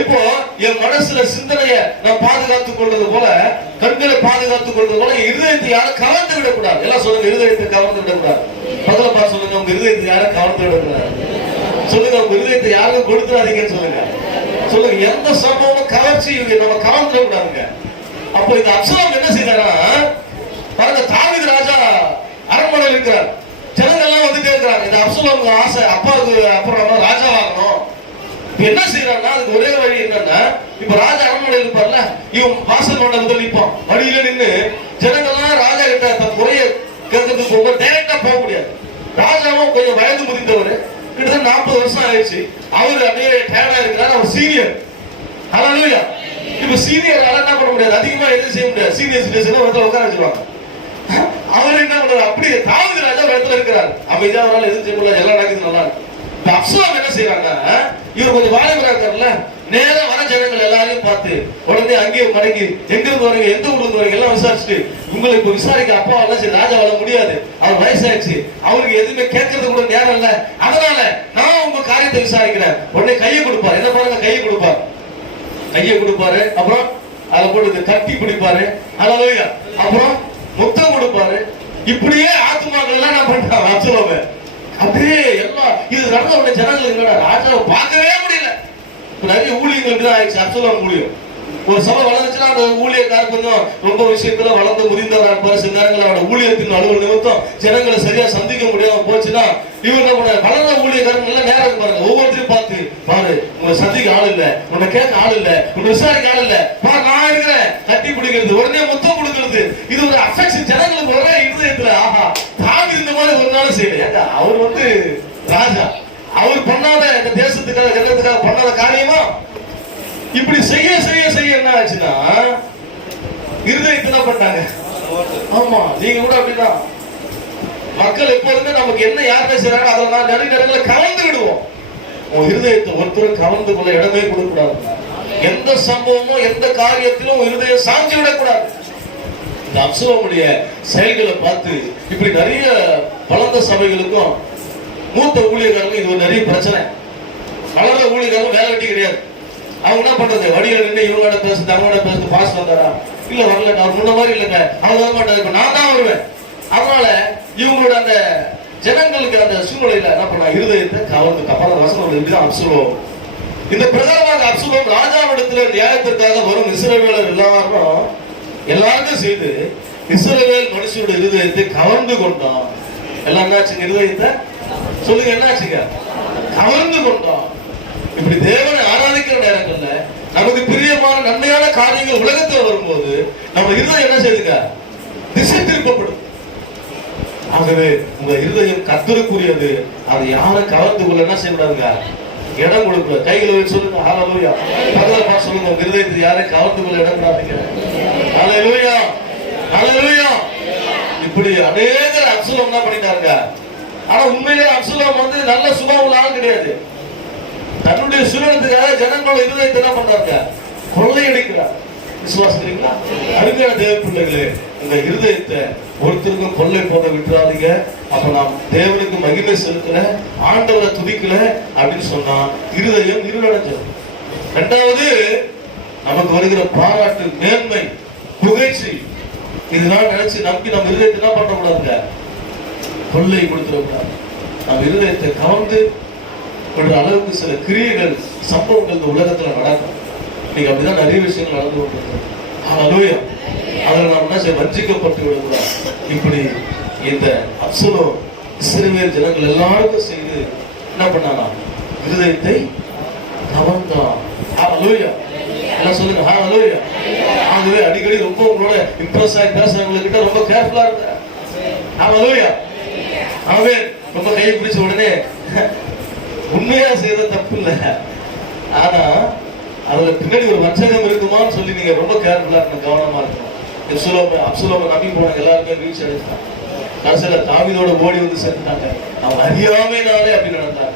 இப்போ என் மனசுல சிந்தனையை நான் பாதுகாத்துக் கொள்வது போல, கண்களை பாதுகாத்துக் கொள்வது போல இருதயத்தை யாரும் கவர்ந்து விடக்கூடாது. எல்லாம் சொல்லுங்க, இருதயத்தை கவர்ந்து விடக்கூடாது. பக்கத்துல பார்த்து சொல்லுங்க, உங்க இருதயத்தை யாரும் கவர்ந்து விடக்கூடாது. சொல்லுங்க, உங்க இருதயத்தை யாரும் கொடுத்துடாதீங்கன்னு சொல்லுங்க. சொல்லுங்க, எந்த சம்பவமும் கவர்ச்சி நம்ம கவர்ந்து விடாதுங்க. அப்போ இந்த அப்சலோம் என்ன செய்யறா பாருங்க, தாவீது ராஜா அரண்மனையில் இருக்கிறார். ஜனங்கள் எல்லாம் வந்துட்டே இருக்கிறாங்க. இந்த அப்சலோம் ஆசை, அப்பாவுக்கு அப்புறம் ராஜா ஆகணும். என்ன செய்யறாங்கன்னா, அதுக்கு ஒரே வழி என்னன்னா, இப்ப ராஜா அரண்மனையில் இருப்பார்ல, இவன் வாசல் மண்டபத்தில் நிற்பான். வழியில நின்று ஜனங்கள்லாம் ராஜா கிட்ட தன் குறைய கேட்கறதுக்கு போக டைரக்டா போக முடியாது. ராஜாவும் கொஞ்சம் வயது முதிர்ந்தவர், கிட்டத்தட்ட 40 வருஷம் ஆயிடுச்சு. அவரு அப்படியே டயர்டா இருக்கிறார். அவர் சீனியர். ஹல்லேலூயா. இப்ப சீனியர் என்ன பண்ண முடியாது, அதிகமா எதுவும் செய்ய முடியாது. சீனியர் சிட்டிசன் இடத்துல உட்கார வச்சிருவாங்க. அவர் என்ன பண்றாரு, அப்படியே தாவீது ராஜா இடத்துல இருக்கிறார். அமைதியா அவரால் எதுவும் செய்ய முடியாது, எல்லாம் நடக்குது நல்லா இருக்கு. அப்சலோம் என்ன செய்யறாங்கன்னா, இவர் கொஞ்சம் வாலிபரா இருக்காருல்ல, நேரம் வர ஜனங்கள் எல்லாரையும் பார்த்து உடனே அங்கேயே மடங்கி, எங்க இருந்து வரீங்க, எந்த ஊர்ல இருந்து வரீங்க எல்லாம் விசாரிச்சுட்டு, உங்களை இப்ப விசாரிக்க அப்பா எல்லாம் சரி ராஜா வர முடியாது, அவர் வயசாயிடுச்சு, அவருக்கு எதுவுமே கேட்கறது கூட நேரம் இல்ல, அதனால நான் உங்க காரியத்தை விசாரிக்கிறேன். உடனே கையை கொடுப்பாரு. என்ன பாருங்க, கையை கொடுப்பாரு. கையை கொடுப்பாரு, அப்புறம் அதை போட்டு கட்டி பிடிப்பாரு. அல்லேலூயா. அப்புறம் முத்தம் கொடுப்பாரு. இப்படியே ஆத்துமாக்கள் எல்லாம் நான் பண்றாங்க அப்சலோம். அப்படியே எல்லாம் இது நடந்த உடனே ஜனங்கள் ராஜாவை பார்க்கவே முடியல. நிறைய ஊழியர்களுக்கு தான் ஆயிடுச்சு அப்சலோம் ஊழியம். ஒரு சபை வளர்ந்துச்சுன்னா அந்த ஊழியக்காரர் கொஞ்சம் ரொம்ப விஷயத்துல வளர்ந்து முதிர்ந்தவரா இருப்பாரு. சில நேரங்களில் அவரோட ஊழியத்தின் அலுவல் நிமித்தம் ஜனங்களை சரியா சந்திக்க முடியாம போச்சுன்னா இவர் என்ன பண்ண, வளர்ந்த ஊழியக்காரர் நல்ல நேரம் பாருங்க, ஒவ்வொருத்தரையும் பார்த்து பாரு, உங்களை சந்திக்க ஆள் இல்ல, உன்னை கேட்க ஆள் இல்ல, உன்னை விசாரிக்க ஆள் இல்ல, பாரு நான் இருக்கிறேன், கட்டி பிடிக்கிறது, உடனே முத்தம் கொடுக்கிறது. இது ஒரு அஃபெக்ஷன் ஜனங்களுக்கு ஒரே இருதயத்துல. ஆஹா, தாங்க இந்த மாதிரி ஒரு நாள் செய்யல. அவர் ராஜா, அவர் பண்ணாத இந்த தேசத்துக்காக ஜனத்துக்காக பண்ணாத காரியமா இப்படி செய்ய செய்ய செய்ய என்ன ஆச்சுன்னா இருதயத்துல பண்ணாங்க. ஆமா, நீங்க கூட அப்படிதான். மக்கள் எப்போதுமே நமக்கு என்ன யார் பேசுறாங்க அதில் நான் நிறைய நேரங்களில் கலந்து விடுவோம். உன் இருதயத்தை ஒருத்தரும் கலந்து கொள்ள இடமே கொடுக்க கூடாது. எந்த சம்பவமும் எந்த காரியத்திலும் இருதயம் சாஞ்சி விடக்கூடாது. இந்த அப்சலோமுடைய செயல்களை பார்த்து இப்படி நிறைய பலந்த சபைகளுக்கும் மூத்த ஊழியர்களுக்கும் இது ஒரு நிறைய பிரச்சனை. வளர்ந்த ஊழியர்களும் வேலை வெட்டி கிடையாது. அவங்க என்ன பண்றது, வடியில நின்று இவங்களோட பேசுறது அவங்களோட பேசுறது, பாஸ் வந்தாரா இல்ல வரல, அவர் முன்ன மாதிரி இல்லைங்க, அவங்க வர மாட்டாரு, நான் தான் வருவேன். அதனால இவங்களோட அந்த ஜனங்களுக்கு அந்த சூழ்நிலையில என்ன பண்ண, இருதயத்தை கவர்ந்து அப்புறம் வசனம் இப்படிதான் அப்சலோம். இந்த பிரகாரமாக அப்சலோம் ராஜாவிடத்துல நியாயத்திற்காக வரும் இஸ்ரவேலர் எல்லாருக்கும் செய்து இஸ்ரவேல் மனுஷனுடைய இருதயத்தை கவர்ந்து கொண்டான். எல்லாம் என்னாச்சுங்க, இருதயத்தை சொல்லுங்க என்னாச்சுங்க, கவர்ந்து கொண்டான். இப்படி தேவனை ஆராதிக்கிற நேரங்கள்ல நமக்கு பிரியமான நன்மையான காரியங்கள் உலகத்தில் வரும்போது நம்ம இருதயம் என்ன செய்யுங்க, திசை திருப்பப்படும். ஆகவே உங்க இருதயம் கர்த்தருக்குரியது. அதை யாரும் கவர்ந்து கொள்ள என்ன செய்யக்கூடாதுங்க, இடம் கொடுக்க. கைகளை வச்சு சொல்லுங்க ஹல்லேலூயா. பகலப்பா சொல்லுங்க, உங்க இருதயத்தை யாரும் கவர்ந்து கொள்ள இடம் கொடுக்காதீங்க. ஹல்லேலூயா, ஹல்லேலூயா. இப்படி அநேகர் அப்சலோம் என்ன பண்ணிட்டாங்க. ஆனா உண்மையிலே அப்சலோம் நல்ல சுபாவம் ஆள் கிடையாது. தன்னுடைய சுயத்துக்காக ஜனங்களோட இருதயத்தை என்ன பண்றாங்க, கொள்ளையடிக்கிறார். விசுவாசிக்கிறீங்களா? அருமையான தேவ பிள்ளைகளே, இந்த இருதயத்தை ஒருத்தருக்கும் கொள்ளை போட விட்டுறாதீங்க. அப்ப நாம் தேவனுக்கு மகிமை செலுத்தல, ஆண்டவரை துதிக்கல அப்படின்னு சொன்னா இருதயம் இருளடைஞ்சது. இரண்டாவது, நமக்கு வருகிற பாராட்டு, மேன்மை, புகழ்ச்சி, இதெல்லாம் நினைச்சு நம்பி நம்ம இருதயத்தை என்ன பண்ண கூடாதுங்க, கொள்ளை கொடுத்துடக்கூடாது. நம்ம இருதயத்தை கவர்ந்து அளவுக்கு சில கிரியைகள், சம்பவங்கள் இந்த உலகத்துல நடக்கும். நீங்க அப்படிதான் நிறைய விஷயங்கள் நடந்து கொண்டிருக்கோம். ஹல்லேலூயா. அதில் நாம் என்ன செய்ய, வஞ்சிக்கப்பட்டு விடக்கூடாது. இப்படி இந்த அப்சலோம் இஸ்ரவேல் ஜனங்கள் எல்லாருக்கும் செய்து என்ன பண்ணானா, இருதயத்தை கவர்ந்தான். ஹல்லேலூயா. எல்லாம் சொல்லுங்க ஹல்லேலூயா. ஆகவே அடிக்கடி ரொம்ப உங்களோட இம்ப்ரெஸ் ஆகி பேசுறவங்ககிட்ட ரொம்ப கேர்ஃபுல்லா இருக்க. ஹல்லேலூயா. ஆகவே ரொம்ப கை பிடிச்ச உடனே உண்மையா செய்யறது தப்பு இல்லை, ஆனா அதுல பின்னாடி ஒரு வஞ்சகம் இருக்குமான்னு சொல்லி நீங்க ரொம்ப கேர்ஃபுல்லா இருக்கணும், கவனமா இருக்கணும். அப்சலோமை நம்பி போனாங்க, எல்லாருமே வீழ்ச்சி அடைஞ்சாங்க. கடைசியில தாவீதோட ஓடி வந்து சேர்த்துட்டாங்க. அவங்க அறியாமைனாலே அப்படி நடந்தாங்க.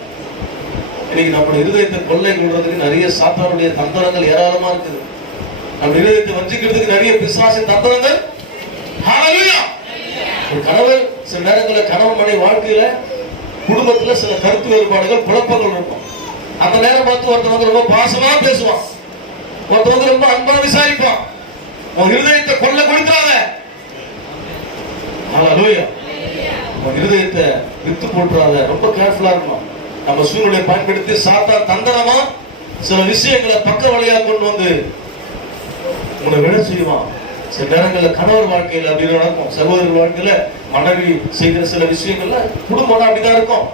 இன்னைக்கு நம்ம இருதயத்தை கொள்ளை கொள்றதுக்கு நிறைய சாத்தானுடைய தந்திரங்கள் ஏராளமா இருக்குது. நம்ம இருதயத்தை வஞ்சிக்கிறதுக்கு நிறைய பிசாசின் தந்திரங்கள். ஹல்லேலூயா. ஒரு கணவர் சில நேரங்களில் கணவன் மனைவி வாழ்க்கையில குடும்பத்துல சில கருத்து வேறுபாடுகள், குழப்பங்கள் இருக்கும். அந்த நேரம் பார்த்து ஒருத்தவங்க ரொம்ப பாசமா பேசுவான், ஒருத்தவங்க ரொம்ப அன்பா விசாரிப்பான். உன் இருதயத்தை கொள்ள கொடுக்காத. ஹல்லேலூயா. உன் இருதயத்தை வித்து போட்டுறாத. ரொம்ப கேர்ஃபுல்லா இருக்கணும். நம்ம சூழ்நிலையை பயன்படுத்தி சாத்தான் தந்திரமா சில விஷயங்களை பக்க வழியா கொண்டு வந்து உன்னை விட செய்வான். சில நேரங்களில் கணவர் வாழ்க்கையில் அப்படி நடக்கும், சகோதரர் வாழ்க்கையில மனைவி செய்கிற சில விஷயங்கள்ல குடும்பம் அப்படிதான் இருக்கும்.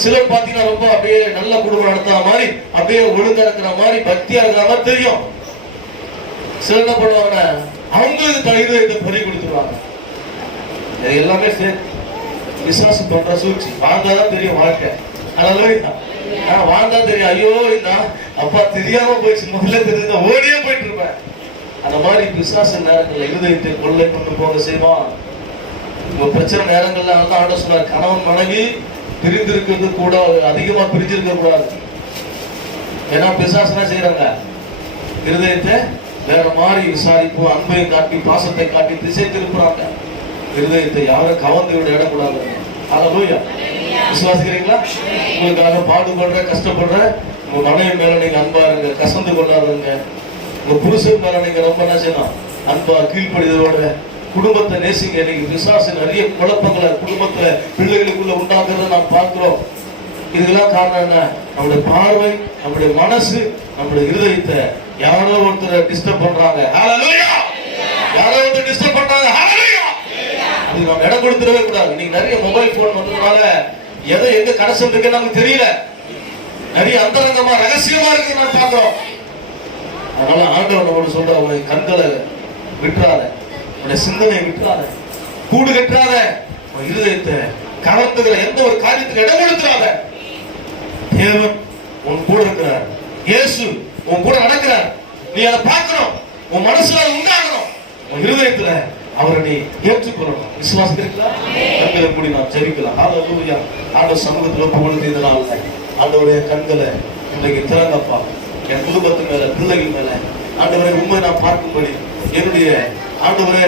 சிலர் பாத்தீங்கன்னா ரொம்ப அப்படியே நல்ல குடும்பம் நடத்துற மாதிரி, அப்படியே ஒழுங்கா இருக்கிற மாதிரி, பக்தியா இருக்கிற மாதிரி தெரியும். சிலர் என்ன பண்ணுவாங்க, அவங்களுக்கு தைரியத்தை பறி கொடுத்துருவாங்க. இது எல்லாமே விசுவாசி பண்ற சூழ்ச்சி. வாழ்ந்தாதான் தெரியும் வாழ்க்கை. அதனால வாழ்ந்தா தெரியும், ஐயோ இந்த அப்பா தெரியாம போயிடுச்சு, முதல்ல தெரிஞ்ச ஓடியே போயிட்டு இருப்பேன். அந்த மாதிரி விசுவாச நேரங்கள்ல இருதயத்தை கொள்ளை கொண்டு போக செய்வான். உங்க பிரச்சனை நேரங்கள்ல ஆண்டவர் சொன்னார், கணவன் மனைவி பிரிந்திருக்கிறது கூட அதிகமா பிரிஞ்சிருக்க கூடாது. ஏன்னா பிசாசனா செய்யறாங்க, இருதயத்தை வேற மாதிரி விசாரிப்பு, அன்பை காட்டி, பாசத்தை காட்டி திசை திருப்புறாங்க. இருதயத்தை யாரும் கவர்ந்து விட இடக்கூடாது. ஹல்லேலூயா. விசுவாசிக்கிறீங்களா? உங்களுக்காக பாடுபடுற, கஷ்டப்படுற உங்க மனைவி மேல நீங்க அன்பா இருங்க, கசந்து கொள்ளாதுங்க. உங்க புருஷன் மேல நீங்க ரொம்ப என்ன செய்யணும், அன்பா கீழ்ப்படிதலோட குடும்பத்தை நேசிங்க. நீங்க விசுவாச நிறைய குழப்பங்களை குடும்பத்துல பிள்ளைகளுக்குள்ள உண்டாக்குறத நாம் பார்க்கிறோம். இதுக்கெல்லாம் காரணம் என்ன? நம்முடைய பார்வை, நம்முடைய மனசு, நம்முடைய இருதயத்தை யாரோ ஒருத்தர் டிஸ்டர்ப் பண்றாங்க, ஹalleluya. யாரோ ஒருத்தர் டிஸ்டர்ப் பண்றாங்க, ஹalleluya. அது நம்ம இடம் கொடுத்துடவே கூடாது. நீங்க நிறைய மொபைல் போன் வந்ததுனால எதை எங்க கனெக்ஷன் இருக்குன்னு நமக்கு தெரியல. நிறைய அந்தரங்கமா ரகசியமா இருக்கு நான் பாக்குறோம். அதனால ஆண்டவர் நம்மளோட சொல்ற, உங்களுடைய கண்களை விட்டுறாத, உங்களுடைய சிந்தனை விட்டுறாத, கூடு கட்டுறாத, உன் இருதயத்தை கலந்துகிற எந்த ஒரு காரியத்துக்கு இடம் கொடுத்துறாத. தேவன் உன் கூட இருக்கிறார், இயேசு உன் கூட நடக்கிறார். நீ அதை பார்க்கணும், உன் மனசுல அது உண்டாகணும், உன் இருதயத்துல அவரை நீ ஏற்றுக்கொள்ளணும். விசுவாசம் இருக்கா? கண்களை மூடி நாம் ஜெபிக்கலாம். ஹalleluya. ஆண்டவர் சமூகத்துல ஒப்புக்கொடுத்து இந்த நாள் ஆண்டவருடைய கண்களை இன்றைக்கு திறங்கப்பா. என் குடும்பத்து மேல, பிள்ளைகள் மேல ஆண்டவரை உண்மை நான் பார்க்கும்படி என்னுடைய ஆண்டவரே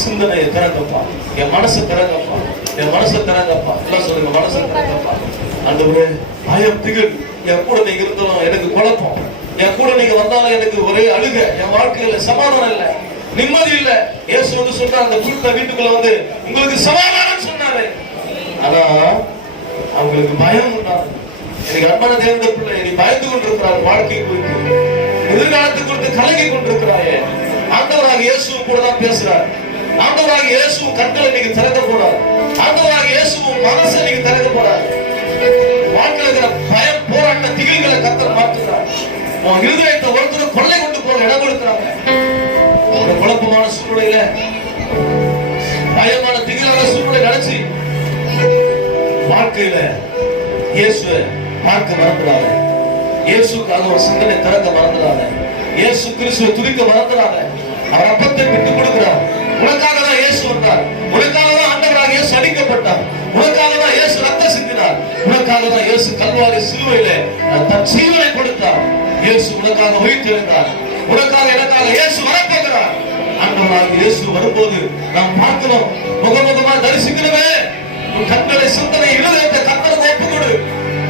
சிந்தனையை திறங்கப்பா, என் மனசை திறங்கப்பா, என் மனசை திறங்கப்பா. எல்லாம் சொல்லுங்க, மனசை திறங்கப்பா. ஆண்டவரே பயம், திகில், என் கூட நீங்க இருந்தாலும் எனக்கு குழப்பம், என் கூட நீங்க வந்தாலும் எனக்கு ஒரே அழுக, என் வாழ்க்கையில சமாதானம் இல்லை, நிம்மதி இல்லை. இயேசு வந்து சொல்றாரு, அந்த குறித்த வீட்டுக்குள்ள வந்து உங்களுக்கு சமாதானம் சொன்னாரு. ஆனா அவங்களுக்கு பயம் உண்டாது. எனக்கு அன்பான தேவனுடைய பிள்ளை, நீ பயந்து கொண்டிருக்கிறார், வாழ்க்கை குறித்து, எதிர்காலத்தை குறித்து கலங்கி கொண்டிருக்கிறாயே. ஆண்டவராக இயேசு கூட தான் பேசுறார். ஆண்டவராக இயேசு கண்களை நீங்க திறக்க போறார். ஆண்டவராக இயேசு மனசை நீங்க திறக்க போறார். வாழ்க்கையில் இருக்கிற பயம், போராட்ட, திகில்களை கர்த்தர் மாற்றுகிறார். உன் இருதயத்தை ஒருத்தர் கொள்ளை கொண்டு போக இடம் கொடுக்கிறாங்க. ஒரு குழப்பமான சூழ்நிலையில, பயமான திகிலான சூழ்நிலை நினைச்சு வாழ்க்கையில இயேசுவை பார்க்க மறந்துடாத, இயேசுக்காக ஒரு சிந்தனை திறக்க மறந்துடாத, இயேசு கிறிஸ்துவை துதிக்க மறந்துடாத. அவர் அப்பத்தை விட்டுக் கொடுக்கிறார். உனக்காக தான் இயேசு வந்தார், உனக்காக தான் ஆண்டவராக இயேசு அடிக்கப்பட்டார், உனக்காக தான் இயேசு ரத்தம் சிந்தினார், உனக்காக தான் இயேசு கல்வாரி சிலுவையிலே தன் ஜீவனை கொடுத்தார். இயேசு உனக்காக உயிர்த்தெழுந்தார், உனக்காக எனக்காக இயேசு வரப்போகிறார். ஆண்டவராக இயேசு வரும்போது நாம் பார்க்கிறோம், முகமுகமா தரிசிக்கிறவே. கண்களை, சிந்தனை, இருதயத்தை கர்த்தருக்கு ஒப்புக்கொடு.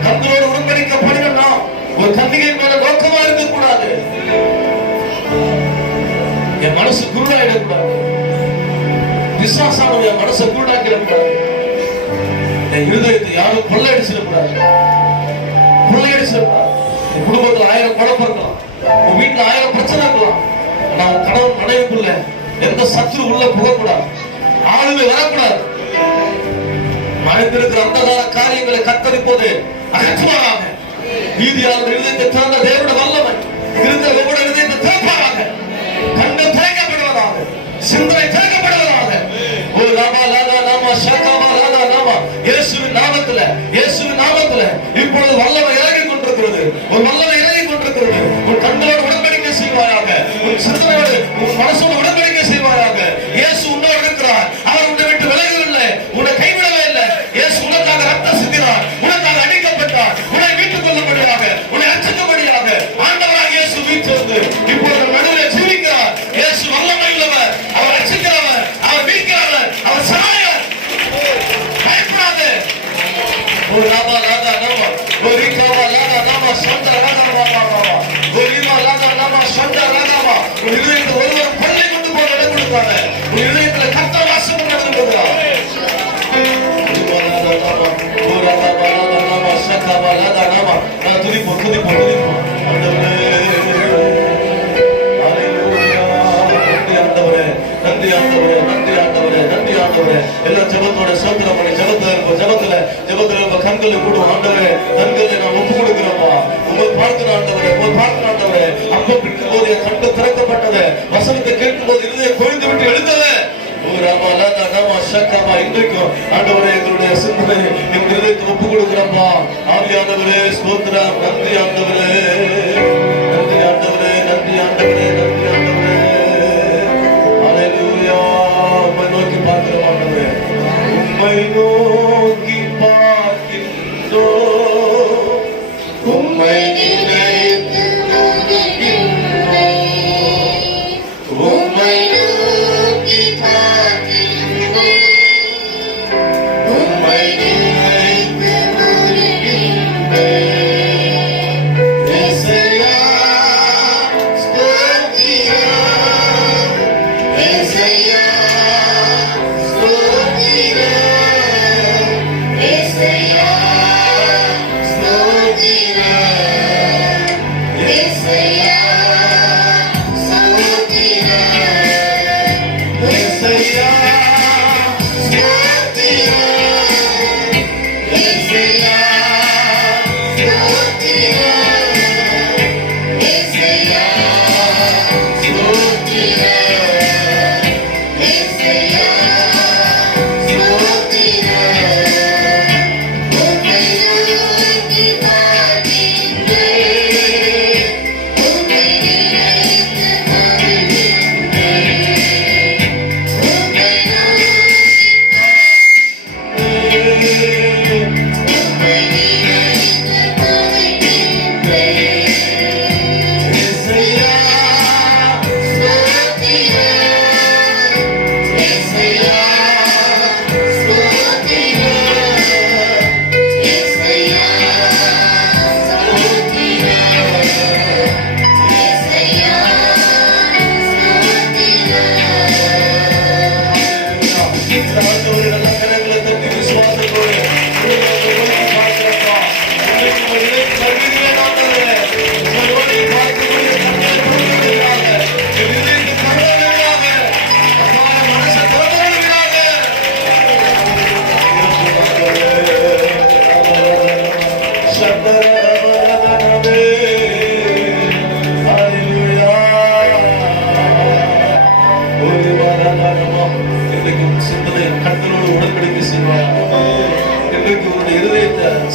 கர்த்தரோடு உடன்படிக்கை பண்ணினா ஒரு கன்னிகை மேல நோக்கமா இருக்க கூடாது. என் மனசு குருடாயிடக்கூடாது, விசுவாசம் என் மனசை குருடாக்கிடக்கூடாது. என் இருதயத்தை யாரும் கொள்ளையடிச்சிடக்கூடாது, கொள்ளையடிச்சிடக்கூடாது. என் குடும்பத்தில் 1000 குழப்பம் இருக்கலாம், உன் வீட்டுல 1000 பிரச்சனை இருக்கலாம். நான் கணவன் மனைவிக்குள்ள எந்த சத்துரு உள்ள புகக்கூடாது, ஆளுமை வரக்கூடாது. மறைந்திருக்கிற அந்த காரியங்களை கர்த்தர் போது அகற்றுவாராக. நீதியாளர் இருதயத்தை திறந்த தேவனுடைய வல்லமை இருந்த இருதயத்தை திறப்பாராக. கண்கள் திறக்கப்படுவதாக, சிந்தனை திறக்கப்படுவதாக. ஓ லாமா லாமா லாமா ஷகாமா லாமா லாமா. இயேசுவின் நாமத்துல, இயேசுவின் நாமத்துல இப்பொழுது வல்லமை இறங்கி கொண்டிருக்கிறது, ஒரு வல்லமை இறங்கி கொண்டிருக்கிறது. உன் கண்களோடு உடன்படிக்கை செய்வாயாக, உன் சிந்தனையோடு, உன் மனசோடு உடன்படிக்கை செய்வாயாக. இயேசு உன்னோடு இருக்கிறார், அவர் உன்னை விட்டு விலகவில்லை, உன்னை கைவிடவே இல்லை. இயேசு உனக்காக ரத்தம் சிந்தினார், உனக்காக அடிக்கப்பட்டார், உன்னை மீட்டுக் கொள்ளும்படியாக, உன்னை அர்ச்சிக்கும்படியாக ஆண்டவராக இயேசு வீற்றிருந்து இப்பொழுது நடுவில் ஜீவிக்கிறார். இயேசு வல்லமை உள்ளவர், அவர் அர்ச்சிக்கிறவர், அவர் மீட்கிறவர், அவர் சகாயர். பயப்படாதே. ஓ ராமா லாதா நாமா, ஓ ரிகாமா லாதா நாமா, சந்த ராதா நாமா, ஓ ரிமா லாதா நாமா, சந்த ராதாமா. உன் இதயத்தை ஒருவர் கொள்ளை கொண்டு போக இடம் கொடுப்பாங்க. உன் இதயத்துல கர்த்தர் வாசம் பண்ணி கொடுக்கிறார். எல்லாம் ஜபத்தோட சோதனை பண்ணி ஜபத்துல கண்களை கூடும். ஆண்டவரே, கண்களை நான் ஒப்பு கொடுக்கிறோமா, உங்களை பார்க்கிற ஆண்டவரே, உங்களை பார்க்கிற ஆண்டவரே. அப்ப பிடிக்கும் போது என் கண்கள் திறக்கப்பட்டது, வசனத்தை கேட்கும் போது இருதயம் கொழுந்து விட்டு எழுந்தது. இன்றைக்கும் ஆண்டவரே எங்களுடைய சிந்தனை, எங்கள் இதயத்தை ஒப்பு கொடுக்கிறோம்மா. ஆவியானவரே ஸ்தோத்திரம், நன்றி ஆண்டவரே, நன்றி ஆண்டவரே, நன்றி ஆண்டவரே, நன்றி ஆண்டவரே. ஹல்லேலூயா. உம்மை நோக்கி பார்க்கிறோம் ஆண்டவரே, உம்மை நோக்கி பார்க்கின்றோம், உம்மை நினைத்து உம்மை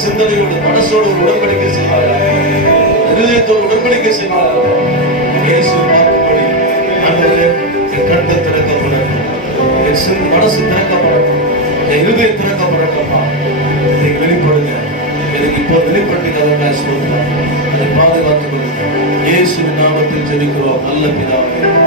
சிந்தனையோடு மனசோடு உடன்படிக்கை செய்வார்கள், இருதயத்தோடு உடன்படிக்கை செய்வார்கள். இயேசு பார்க்கும்படி ஆண்டவரே என் கண்கள் திறக்கப்படட்டும், என் மனசு திறக்கப்படட்டும், என் இருதயம் திறக்கப்படட்டும்ப்பா. நீங்க வெளிப்படுங்க, எனக்கு இப்போ வெளிப்பட்டு சொல்லுங்க, அதை பாதுகாத்துக் கொள்ளுங்க. இயேசுவின் நாமத்தில் ஜெபிக்கிறோம் நல்ல பிதாவே.